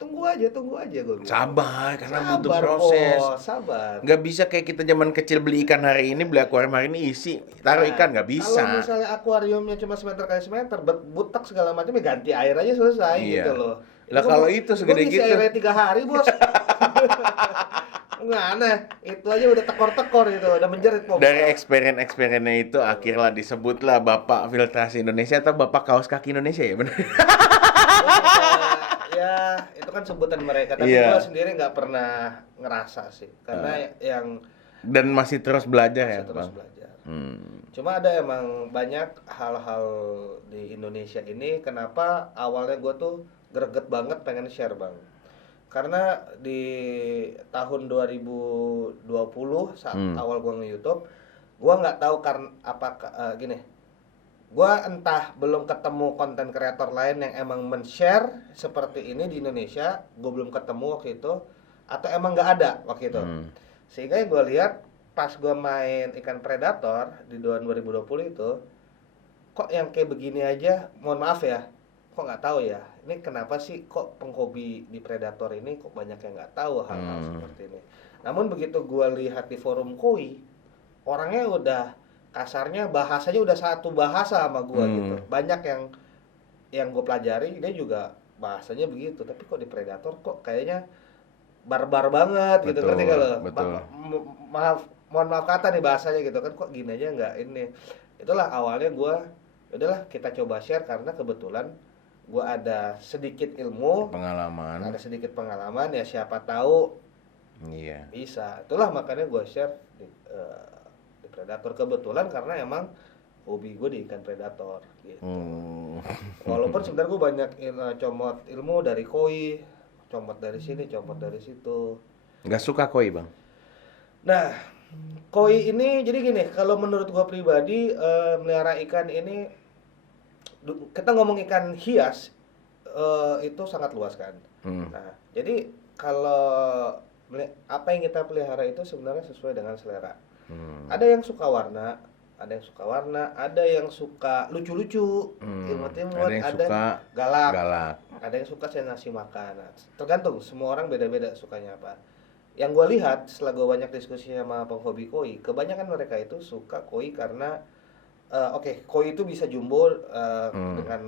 tunggu aja gue bilang. Sabar, karena butuh proses. Sabar. Nggak bisa kayak kita zaman kecil beli ikan hari ini, beli akuarium hari ini isi, taruh ikan, nggak bisa. Kalau misalnya akuariumnya cuma semeter kali semeter, butak segala macam, ya ganti air aja selesai gitu loh. Lah kalau itu segede gitu. Gue airnya 3 hari bos. Nggak aneh, itu aja udah tekor-tekor itu, udah menjerit pokoknya. Dari eksperiennya itu akhirnya disebutlah Bapak Filtrasi Indonesia atau Bapak Kaos Kaki Indonesia ya benar? Ya itu kan sebutan mereka, tapi gue sendiri nggak pernah ngerasa sih, karena dan masih terus belajar ya Bang? Cuma ada emang banyak hal-hal di Indonesia ini, kenapa awalnya gue tuh greget banget pengen share bang. Karena di tahun 2020 saat awal gue nge-YouTube, gue nggak tahu karena apakah gini. Gue entah belum ketemu konten kreator lain yang emang men-share seperti ini di Indonesia, gue belum ketemu waktu itu, atau emang nggak ada waktu itu. Sehingga yang gue lihat pas gue main ikan predator di tahun 2020 itu, kok yang kayak begini aja, mohon maaf ya, kok nggak tahu ya, ini kenapa sih kok penghobi di predator ini kok banyak yang nggak tahu hal-hal seperti ini. Namun begitu gue lihat di forum koi, orangnya udah kasarnya bahasanya udah satu bahasa sama gue gitu. Banyak yang gue pelajari dia juga bahasanya begitu, tapi kok di predator kok kayaknya barbar banget gitu, ngerti gak lo? Mohon maaf kata nih bahasanya gitu kan, kok gini aja nggak ini. Itulah awalnya gue, udahlah kita coba share karena kebetulan gue ada sedikit ilmu, ada sedikit pengalaman ya, siapa tahu bisa. Itulah makanya gue share di predator, kebetulan karena emang hobi gue di ikan predator gitu. Walaupun sebenarnya gue banyak comot ilmu dari koi, comot dari sini, comot dari situ. Nggak suka koi bang? Nah, koi ini jadi gini, kalau menurut gue pribadi melihara ikan ini, kita ngomong ikan hias itu sangat luas kan. Nah, jadi kalau apa yang kita pelihara itu sebenarnya sesuai dengan selera. Ada yang suka warna, ada yang suka lucu-lucu, imut-imut, ada yang suka galak, ada yang suka sensasi makan. Nah, tergantung, semua orang beda-beda sukanya apa. Yang gue lihat setelah gue banyak diskusi sama penghobi koi, kebanyakan mereka itu suka koi karena koi itu bisa jumbo dengan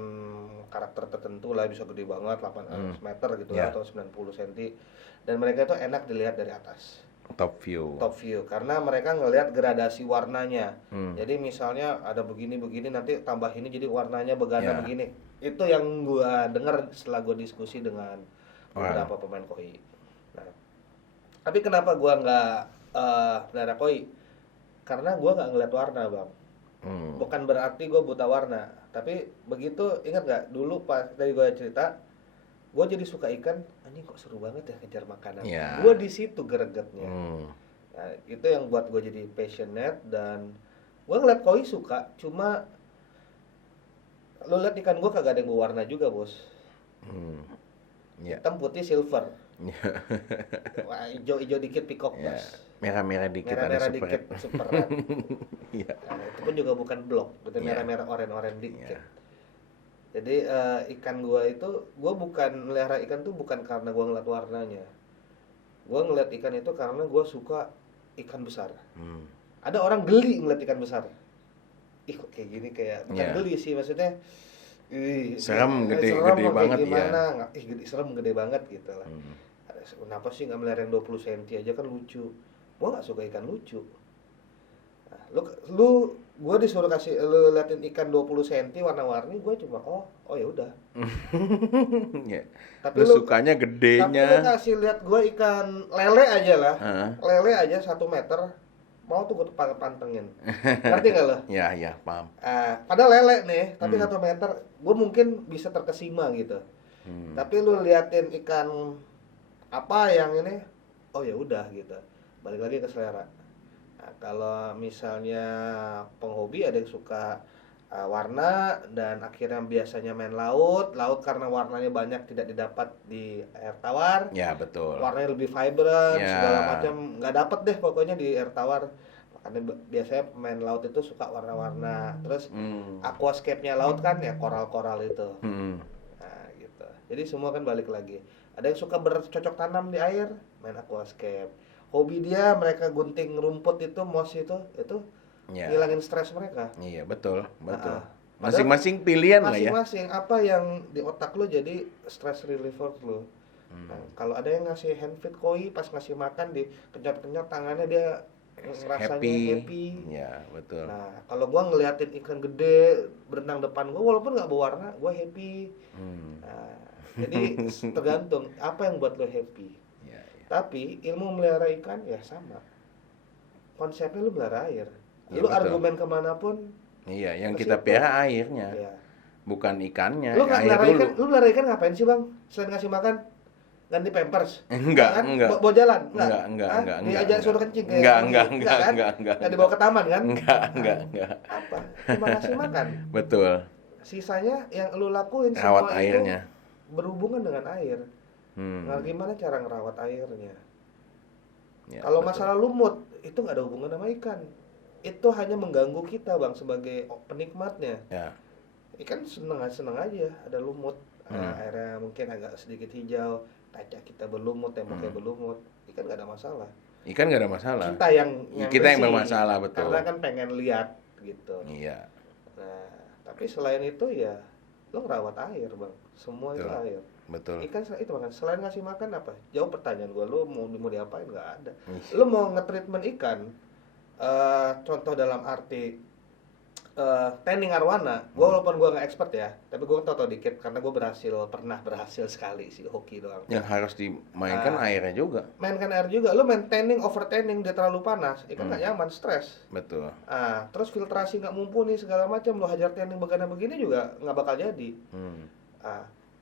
karakter tertentu lah, bisa gede banget 8 meter gitu atau 90 cm, dan mereka itu enak dilihat dari atas. Top view karena mereka ngelihat gradasi warnanya. Jadi misalnya ada begini nanti tambah ini jadi warnanya begana begini. Itu yang gua dengar setelah gua diskusi dengan beberapa pemain koi. Nah, tapi kenapa gua nggak pelihara koi? Karena gua nggak ngeliat warna bang. Bukan berarti gua buta warna, tapi begitu, ingat nggak dulu pas tadi gua cerita gue jadi suka ikan. Anjing kok seru banget ya kejar makanan. Ya. Gue di situ gregetnya. Nah, itu yang buat gue jadi passionate. Dan gue ngeliat koi suka, cuma lo liat ikan gue kagak ada yang berwarna juga bos. Hitam putih silver. Wah, hijau dikit peacock bass. Merah-merah dikit, merah-merah ada dikit super red. Nah, itu pun juga bukan blok, betul merah-merah oren-oren dikit. Jadi ikan gua itu, gua bukan melihara ikan tuh bukan karena gua ngeliat warnanya. Gua ngeliat ikan itu karena gua suka ikan besar. Ada orang geli ngeliat ikan besar. Ih kok kayak gini, kayak bukan geli sih maksudnya. Serem, gede banget gimana? Gede, serem gede banget gitu lah. Kenapa sih nggak melihara yang 20 cm aja kan lucu? Gua nggak suka ikan lucu. Nah, lu gua disuruh kasih lu liatin ikan 20 cm warna-warni, gua cuma oh ya udah. Tapi lu sukanya gedenya. Tapi lu kasih lihat gua ikan lele aja lah. Lele aja 1 meter. Mau tuh gua pantengin. Ngerti nggak lo? Ya, paham. Padahal lele nih, tapi 1 meter, gua mungkin bisa terkesima gitu. Tapi lu liatin ikan apa yang ini, oh ya udah gitu. Balik lagi ke selera. Nah, kalau misalnya penghobi ada yang suka warna dan akhirnya biasanya main laut karena warnanya banyak tidak didapat di air tawar. Ya betul. Warnanya lebih vibrant segala macam nggak dapet deh pokoknya di air tawar. Makanya biasanya pemain laut itu suka warna-warna. Terus aquascape-nya laut kan ya koral-koral itu. Nah gitu. Jadi semua kan balik lagi. Ada yang suka bercocok tanam di air, main aquascape. Hobi dia mereka gunting rumput itu, moss itu ngilangin stres mereka. Iya betul. Masing-masing pilihan lah ya. Masing-masing apa yang di otak lo jadi stress reliever lo. Nah, kalau ada yang ngasih hand feed koi pas ngasih makan di kenyat-kenyat tangannya dia rasanya happy. Ya betul. Nah kalau gua ngeliatin ikan gede berenang depan gua walaupun nggak berwarna, gua happy. Nah, jadi tergantung apa yang buat lo happy. Tapi ilmu melihara ikan ya sama. Konsepnya lu melihara air. Lu argumen kemanapun. Iya, yang kita pelihara airnya. Iya. Bukan ikannya. Lu melihara ikan ngapain sih bang? Selain ngasih makan, ganti pampers? Enggak. Bawa jalan? Enggak. Diajak suruh kencing? Enggak. Nggak dibawa ke taman kan? Enggak. Apa? Cuma ngasih makan. Betul. Sisanya yang lu lakuin rawat semua airnya. Itu berhubungan dengan air. Nah, gimana cara ngerawat airnya? Ya, kalau masalah lumut itu nggak ada hubungan sama ikan. Itu hanya mengganggu kita bang sebagai penikmatnya. Ya. Ikan seneng aja ada lumut. Airnya mungkin agak sedikit hijau, kaca kita berlumut, temboknya berlumut. Ikan nggak ada masalah. Ikan nggak ada masalah. Kita yang bermasalah betul. Karena kan pengen lihat gitu. Iya. Nah, tapi selain itu ya lo ngerawat air bang. Semua betul. Itu air. Betul. Ikan itu makan. Selain ngasih makan apa? Jawab pertanyaan gue. Lu mau diapain? Nggak ada. Lu mau nge-treatment ikan, contoh dalam arti tanning arwana. Gue walaupun gue nggak expert ya, tapi gue tahu dikit karena gue pernah berhasil sekali sih hoki doang. Yang harus dimainkan airnya juga. Mainkan air juga. Lu main tanning, over tanning, dia terlalu panas, ikan nggak nyaman, stres. Betul. Terus filtrasi nggak mumpuni segala macam. Lu hajar tanning begini juga nggak bakal jadi.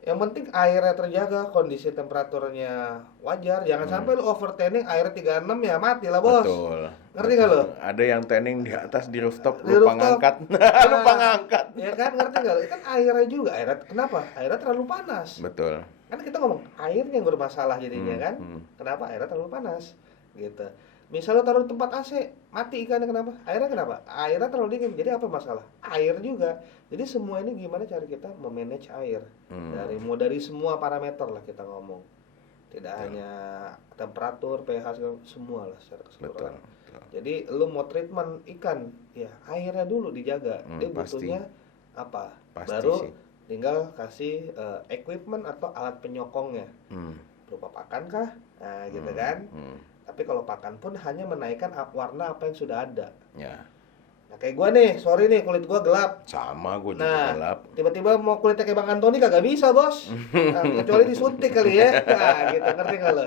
Yang penting airnya terjaga, kondisi temperaturnya wajar. Jangan sampai lu over tanning, air 36 ya mati lah bos. Betul. Ngerti gak lu? Ada yang tanning di atas di rooftop, lupa ngangkat. Lupa ngangkat. Ya kan, ngerti gak lu? Kan airnya juga, kenapa? Airnya terlalu panas. Betul. Kan kita ngomong airnya yang bermasalah jadinya kan. Kenapa airnya terlalu panas? Gitu. Misal lo taruh di tempat AC, mati ikannya kenapa? Airnya kenapa? Airnya terlalu dingin. Jadi apa masalah? Air juga. Jadi semua ini gimana cara kita memanage air? Dari semua parameter lah kita ngomong. Tidak hanya temperatur, pH, semua lah secara keseluruhan. Betul. Jadi lo mau treatment ikan, ya airnya dulu dijaga. Dia butuhnya apa? Pasti baru sih. Tinggal kasih equipment atau alat penyokongnya. Berupa pakan kah? Nah gitu kan. Tapi kalau pakan pun hanya menaikkan warna apa yang sudah ada. Ya. Nah kayak gue nih, sorry nih kulit gue gelap. Sama, gue juga gelap. Tiba-tiba mau kulitnya kayak Bang Antoni kagak bisa bos. Kecuali disuntik kali ya. Nah gitu, ngerti nggak lo?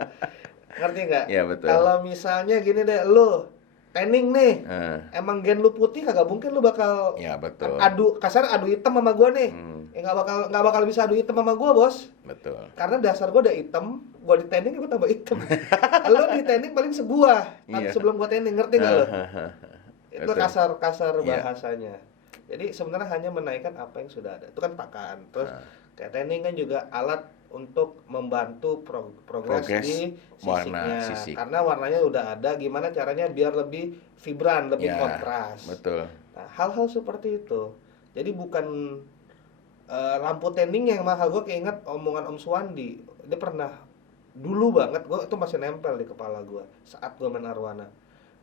Ngerti nggak? Iya betul. Kalau misalnya gini deh, lo tanning nih, emang gen lu putih kagak mungkin lu bakal ya, betul. adu hitam sama gua nih. Nggak bakal bisa adu hitam sama gua, Bos. Betul. Karena dasar gua udah hitam, gua di tanning gua tambah hitam. Lu di tanning paling sebuah, sebelum gua tanning, ngerti nggak lu? Itu kasar bahasanya. Jadi sebenarnya hanya menaikkan apa yang sudah ada. Itu kan pakan. Terus kayak tanning kan juga alat untuk membantu progres di sisiknya. Karena warnanya udah ada, gimana caranya biar lebih vibran, lebih kontras. Betul. Nah, hal-hal seperti itu. Jadi bukan lampu tanning yang mahal. Gue keinget omongan Om Suwandi. Dia pernah dulu banget, gue itu masih nempel di kepala gue saat gue main arwana.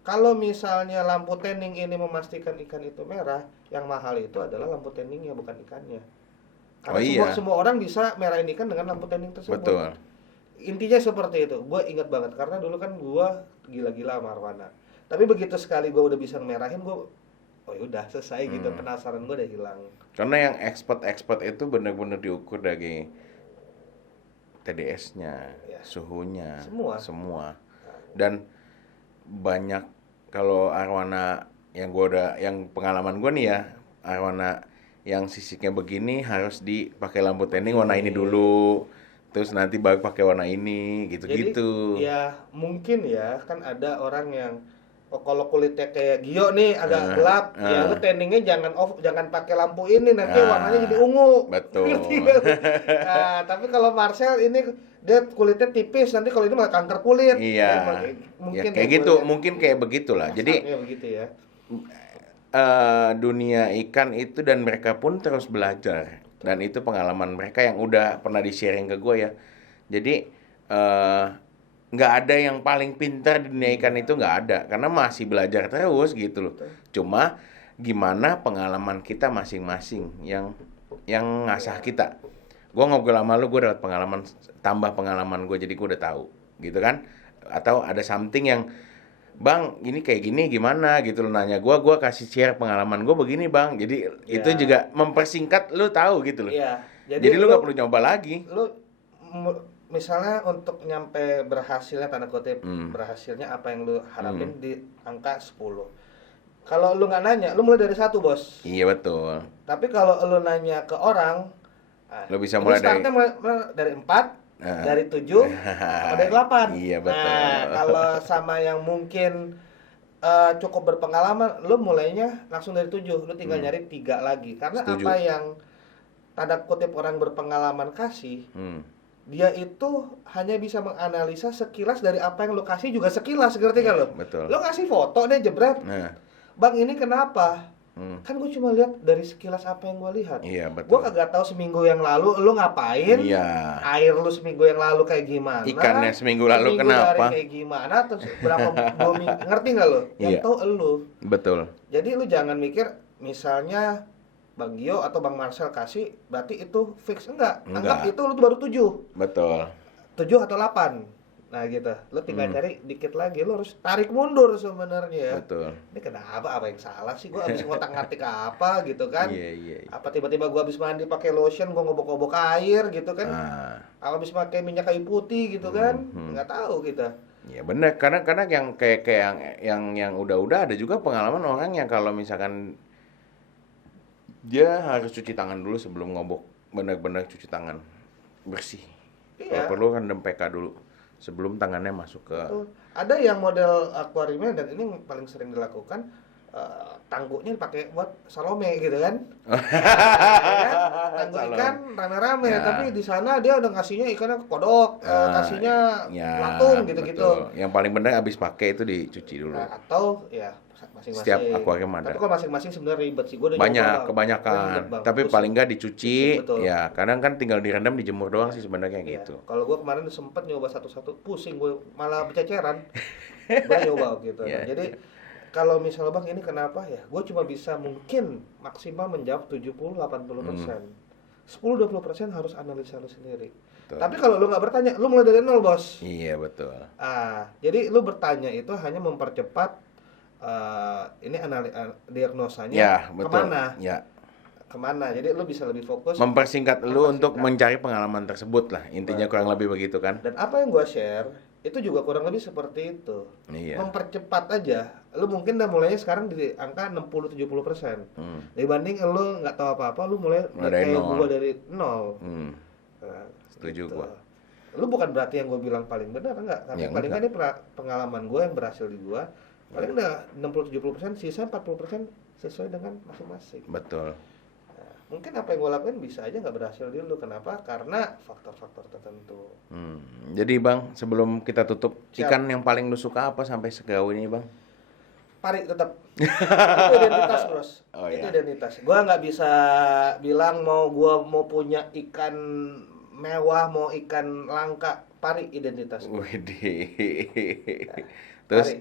Kalau misalnya lampu tanning ini memastikan ikan itu merah, yang mahal itu adalah lampu tanningnya, bukan ikannya. Karena semua orang bisa merahin ikan dengan lampu tanning tersebut. Betul. Intinya seperti itu. Gue ingat banget karena dulu kan gue gila-gila sama arwana. Tapi begitu sekali gue udah bisa merahin, gue udah selesai gitu, penasaran gue udah hilang. Karena yang expert itu benar-benar diukur dari TDS-nya, suhunya, semua. Dan banyak kalau arwana yang pengalaman gue nih ya, arwana yang sisiknya begini harus dipakai lampu tanning warna ini dulu, terus nanti baru pakai warna ini, gitu-gitu. Jadi ya mungkin ya kan ada orang yang kalau kulitnya kayak Gio nih agak gelap, ya lu tanningnya jangan pakai lampu ini, nanti warnanya jadi ungu. Betul. Nah, tapi kalau Marcel ini dia kulitnya tipis, nanti kalau ini malah kanker kulit. Iya. Mungkin ya, kayak gitu, mungkin kayak begitulah. Jadi begitu ya. Dunia ikan itu dan mereka pun terus belajar, dan itu pengalaman mereka yang udah pernah di-sharing ke gue ya. Jadi nggak ada yang paling pintar di dunia ikan itu, nggak ada, karena masih belajar terus gitu loh. Cuma gimana pengalaman kita masing-masing yang ngasah kita. Gue ngobrol sama lu, gue dapat pengalaman, tambah pengalaman gue, jadi gue udah tahu gitu kan. Atau ada something yang, Bang, ini kayak gini gimana gitu lo nanya gue kasih share pengalaman gue begini Bang. Jadi itu juga mempersingkat, lu tahu gitu loh. Iya. Jadi lu nggak perlu nyoba lagi. Lu misalnya untuk nyampe berhasilnya, tanda kutip berhasilnya apa yang lu harapin di angka 10. Kalau lu nggak nanya, lu mulai dari 1, Bos. Iya, betul. Tapi kalau lu nanya ke orang, lu bisa mulai dari 4, dari 7, atau dari 8. Iya, betul. Nah, kalau sama yang mungkin cukup berpengalaman, lu mulainya langsung dari 7. Lu tinggal nyari 3 lagi. Karena apa yang tanda kutip orang berpengalaman kasih, dia itu hanya bisa menganalisa sekilas dari apa yang lo kasih, juga sekilas, ngerti kan lo? Betul. Lo ngasih foto deh jebret, Bang ini kenapa? Kan gue cuma lihat dari sekilas apa yang gue lihat. Iya, betul. Gue kagak tahu seminggu yang lalu lo ngapain, air lo seminggu yang lalu kayak gimana, ikannya seminggu lalu kenapa, kayak gimana, terus berapa ngerti nggak lo? Yang tahu lo. Betul. Jadi lo jangan mikir misalnya Bang Gio atau Bang Marcel kasih berarti itu fix, enggak. Anggap itu lu baru 7. Betul. 7 atau 8. Nah gitu. Lu tinggal cari dikit lagi, lu harus tarik mundur sebenarnya. Betul. Ini kenapa, apa yang salah sih? Gua habis ngotak-ngatik apa gitu kan? Iya. Apa tiba-tiba gua habis mandi pakai lotion, gua ngobok-ngobok air gitu kan? Apa habis pakai minyak kayu putih gitu kan? Enggak tahu kita. Iya benar, karena yang kayak yang udah ada juga pengalaman orang yang kalau misalkan dia harus cuci tangan dulu sebelum ngobok, benar-benar cuci tangan bersih. Kalau perlu rendam PK dulu sebelum tangannya masuk ke. Ada yang model akuariumnya, dan ini paling sering dilakukan, tangguknya dipakai buat Salome gitu kan. Tangguk ikan rame-rame, tapi di sana dia udah ngasihnya ikannya kodok, kasihnya latung gitu-gitu. Yang paling benar habis pakai itu dicuci dulu. Atau ya masing-masing. Setiap akuarium ada. Tapi kalau masing-masing sebenarnya ribet sih. Gua udah kebanyakan. Tapi paling nggak dicuci. Ya, kadang kan tinggal direndam, dijemur doang sih sebenarnya gitu. Kalau gua kemarin sempet nyoba satu-satu, pusing gue, malah berceceran. Gua nyoba gitu. Jadi kalau misalnya Bang ini kenapa ya? Gue cuma bisa mungkin maksimal menjawab 70-80%. 10-20% harus analisa lu sendiri. Betul. Tapi kalau lu nggak bertanya, lu mulai dari 0, Bos. Iya, betul. Jadi lu bertanya itu hanya mempercepat ini diagnosanya kemana? Kemana? Jadi lu bisa lebih fokus. Mempersingkat lu untuk mencari pengalaman tersebut lah. Intinya kurang lebih begitu kan. Dan apa yang gua share itu juga kurang lebih seperti itu. Iya. Mempercepat aja. Lu mungkin udah mulainya sekarang di angka 60-70%. Dibanding lu nggak tahu apa-apa, lu mulai kayak gua dari nol. Nah, setuju gitu. gua. Lu bukan berarti yang gua bilang paling benar enggak, tapi paling kan ini pengalaman gua yang berhasil di gua. Paling udah 60-70%, sisa 40% sesuai dengan masing-masing. Betul. Mungkin apa yang gue lakuin bisa aja nggak berhasil di lu. Kenapa? Karena faktor-faktor tertentu. Jadi Bang, sebelum kita tutup, ikan yang paling lu suka apa sampai sejauh ini Bang? Pari tetap. Itu identitas bros. Itu identitas. Gue nggak bisa bilang gue mau punya ikan mewah, mau ikan langka. Pari identitas. Terus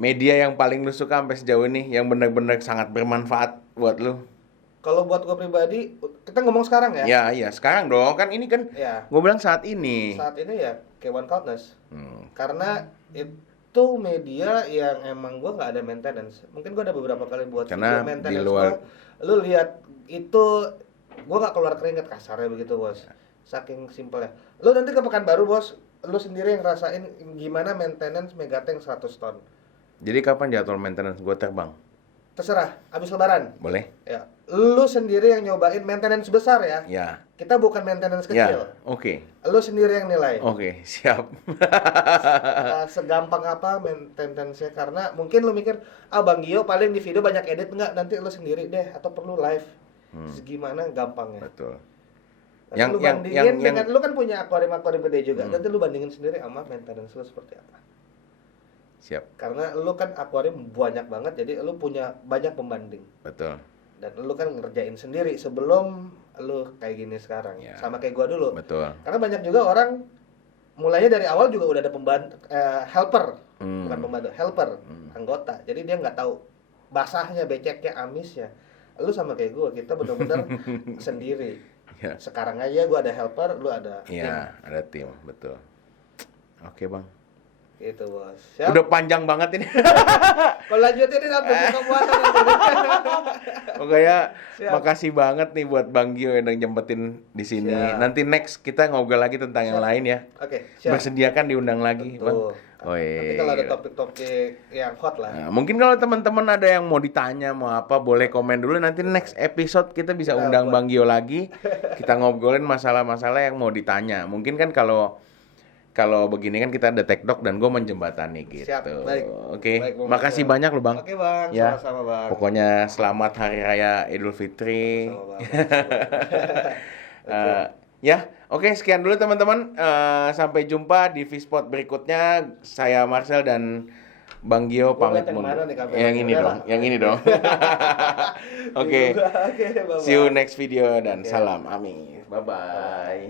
media yang paling lu suka sampai sejauh ini, yang benar-benar sangat bermanfaat buat lu? Kalau buat gue pribadi, kita ngomong sekarang ya? Iya, sekarang dong. Kan ini kan, gue bilang saat ini. Saat ini ya, K1 Countless. Karena itu media yang emang gue nggak ada maintenance. Mungkin gue ada beberapa kali buat karena maintenance di luar... Lu lihat itu, gue nggak keluar keringet kasarnya begitu bos. Saking simpelnya. Lu nanti ke Pekanbaru bos, lu sendiri yang ngerasain gimana maintenance Megatank 100 ton. Jadi kapan jadwal maintenance gue terbang? Terserah, habis lebaran. Boleh. Ya, lu sendiri yang nyobain maintenance besar ya. Ya. Kita bukan maintenance kecil. Ya, oke. Lu sendiri yang nilai. Oke, siap. Segampang apa maintenance-nya, karena mungkin lu mikir, Bang Gio paling di video banyak edit, enggak, nanti lu sendiri deh atau perlu live. Segimana gampangnya. Betul. Nanti lu bandingin dengan lu kan punya akuarium gede juga. Nanti lu bandingin sendiri sama maintenance lu seperti apa. Siap. Karena lu kan akuarium banyak banget, jadi lu punya banyak pembanding. Betul. Dan lu kan ngerjain sendiri sebelum lu kayak gini sekarang. Ya. Sama kayak gua dulu. Betul. Karena banyak juga orang mulainya dari awal juga udah ada helper, bukan pembantu, helper, anggota. Jadi dia nggak tahu basahnya, beceknya, amisnya. Lu sama kayak gua, kita benar-benar sendiri. Ya. Sekarang aja gua ada helper, lu ada tim. Iya, ada tim, betul. Oke, Bang. Itu bos. Siap? Udah panjang banget ini. Kalau lanjutin ini sampai buka puasa. Pokoknya makasih banget nih buat Bang Gio yang nyempetin di sini. Siap. Nanti next kita ngobrol lagi tentang yang lain ya. Oke. Bersediakan diundang lagi, Bang. Nanti kalau ada topik-topik yang hot lah. Nah, mungkin kalau teman-teman ada yang mau ditanya, mau apa, boleh komen dulu. Nanti next episode kita bisa undang Bang Gio lagi. Kita ngobrolin masalah-masalah yang mau ditanya. Mungkin kan kalau begini kan kita ada tekdok dan gue menjembatani gitu. Siap, baik. Oke, makasih banyak lo Bang. Oke Bang, ya. Sama-sama Bang. Pokoknya selamat Hari Raya Idul Fitri. Ya, oke, sekian dulu teman-teman. Sampai jumpa di Fishpot berikutnya. Saya Marcel dan Bang Gio pamit mundur. Yang ini dong. Oke. See you next video dan salam. Amin. Bye bye.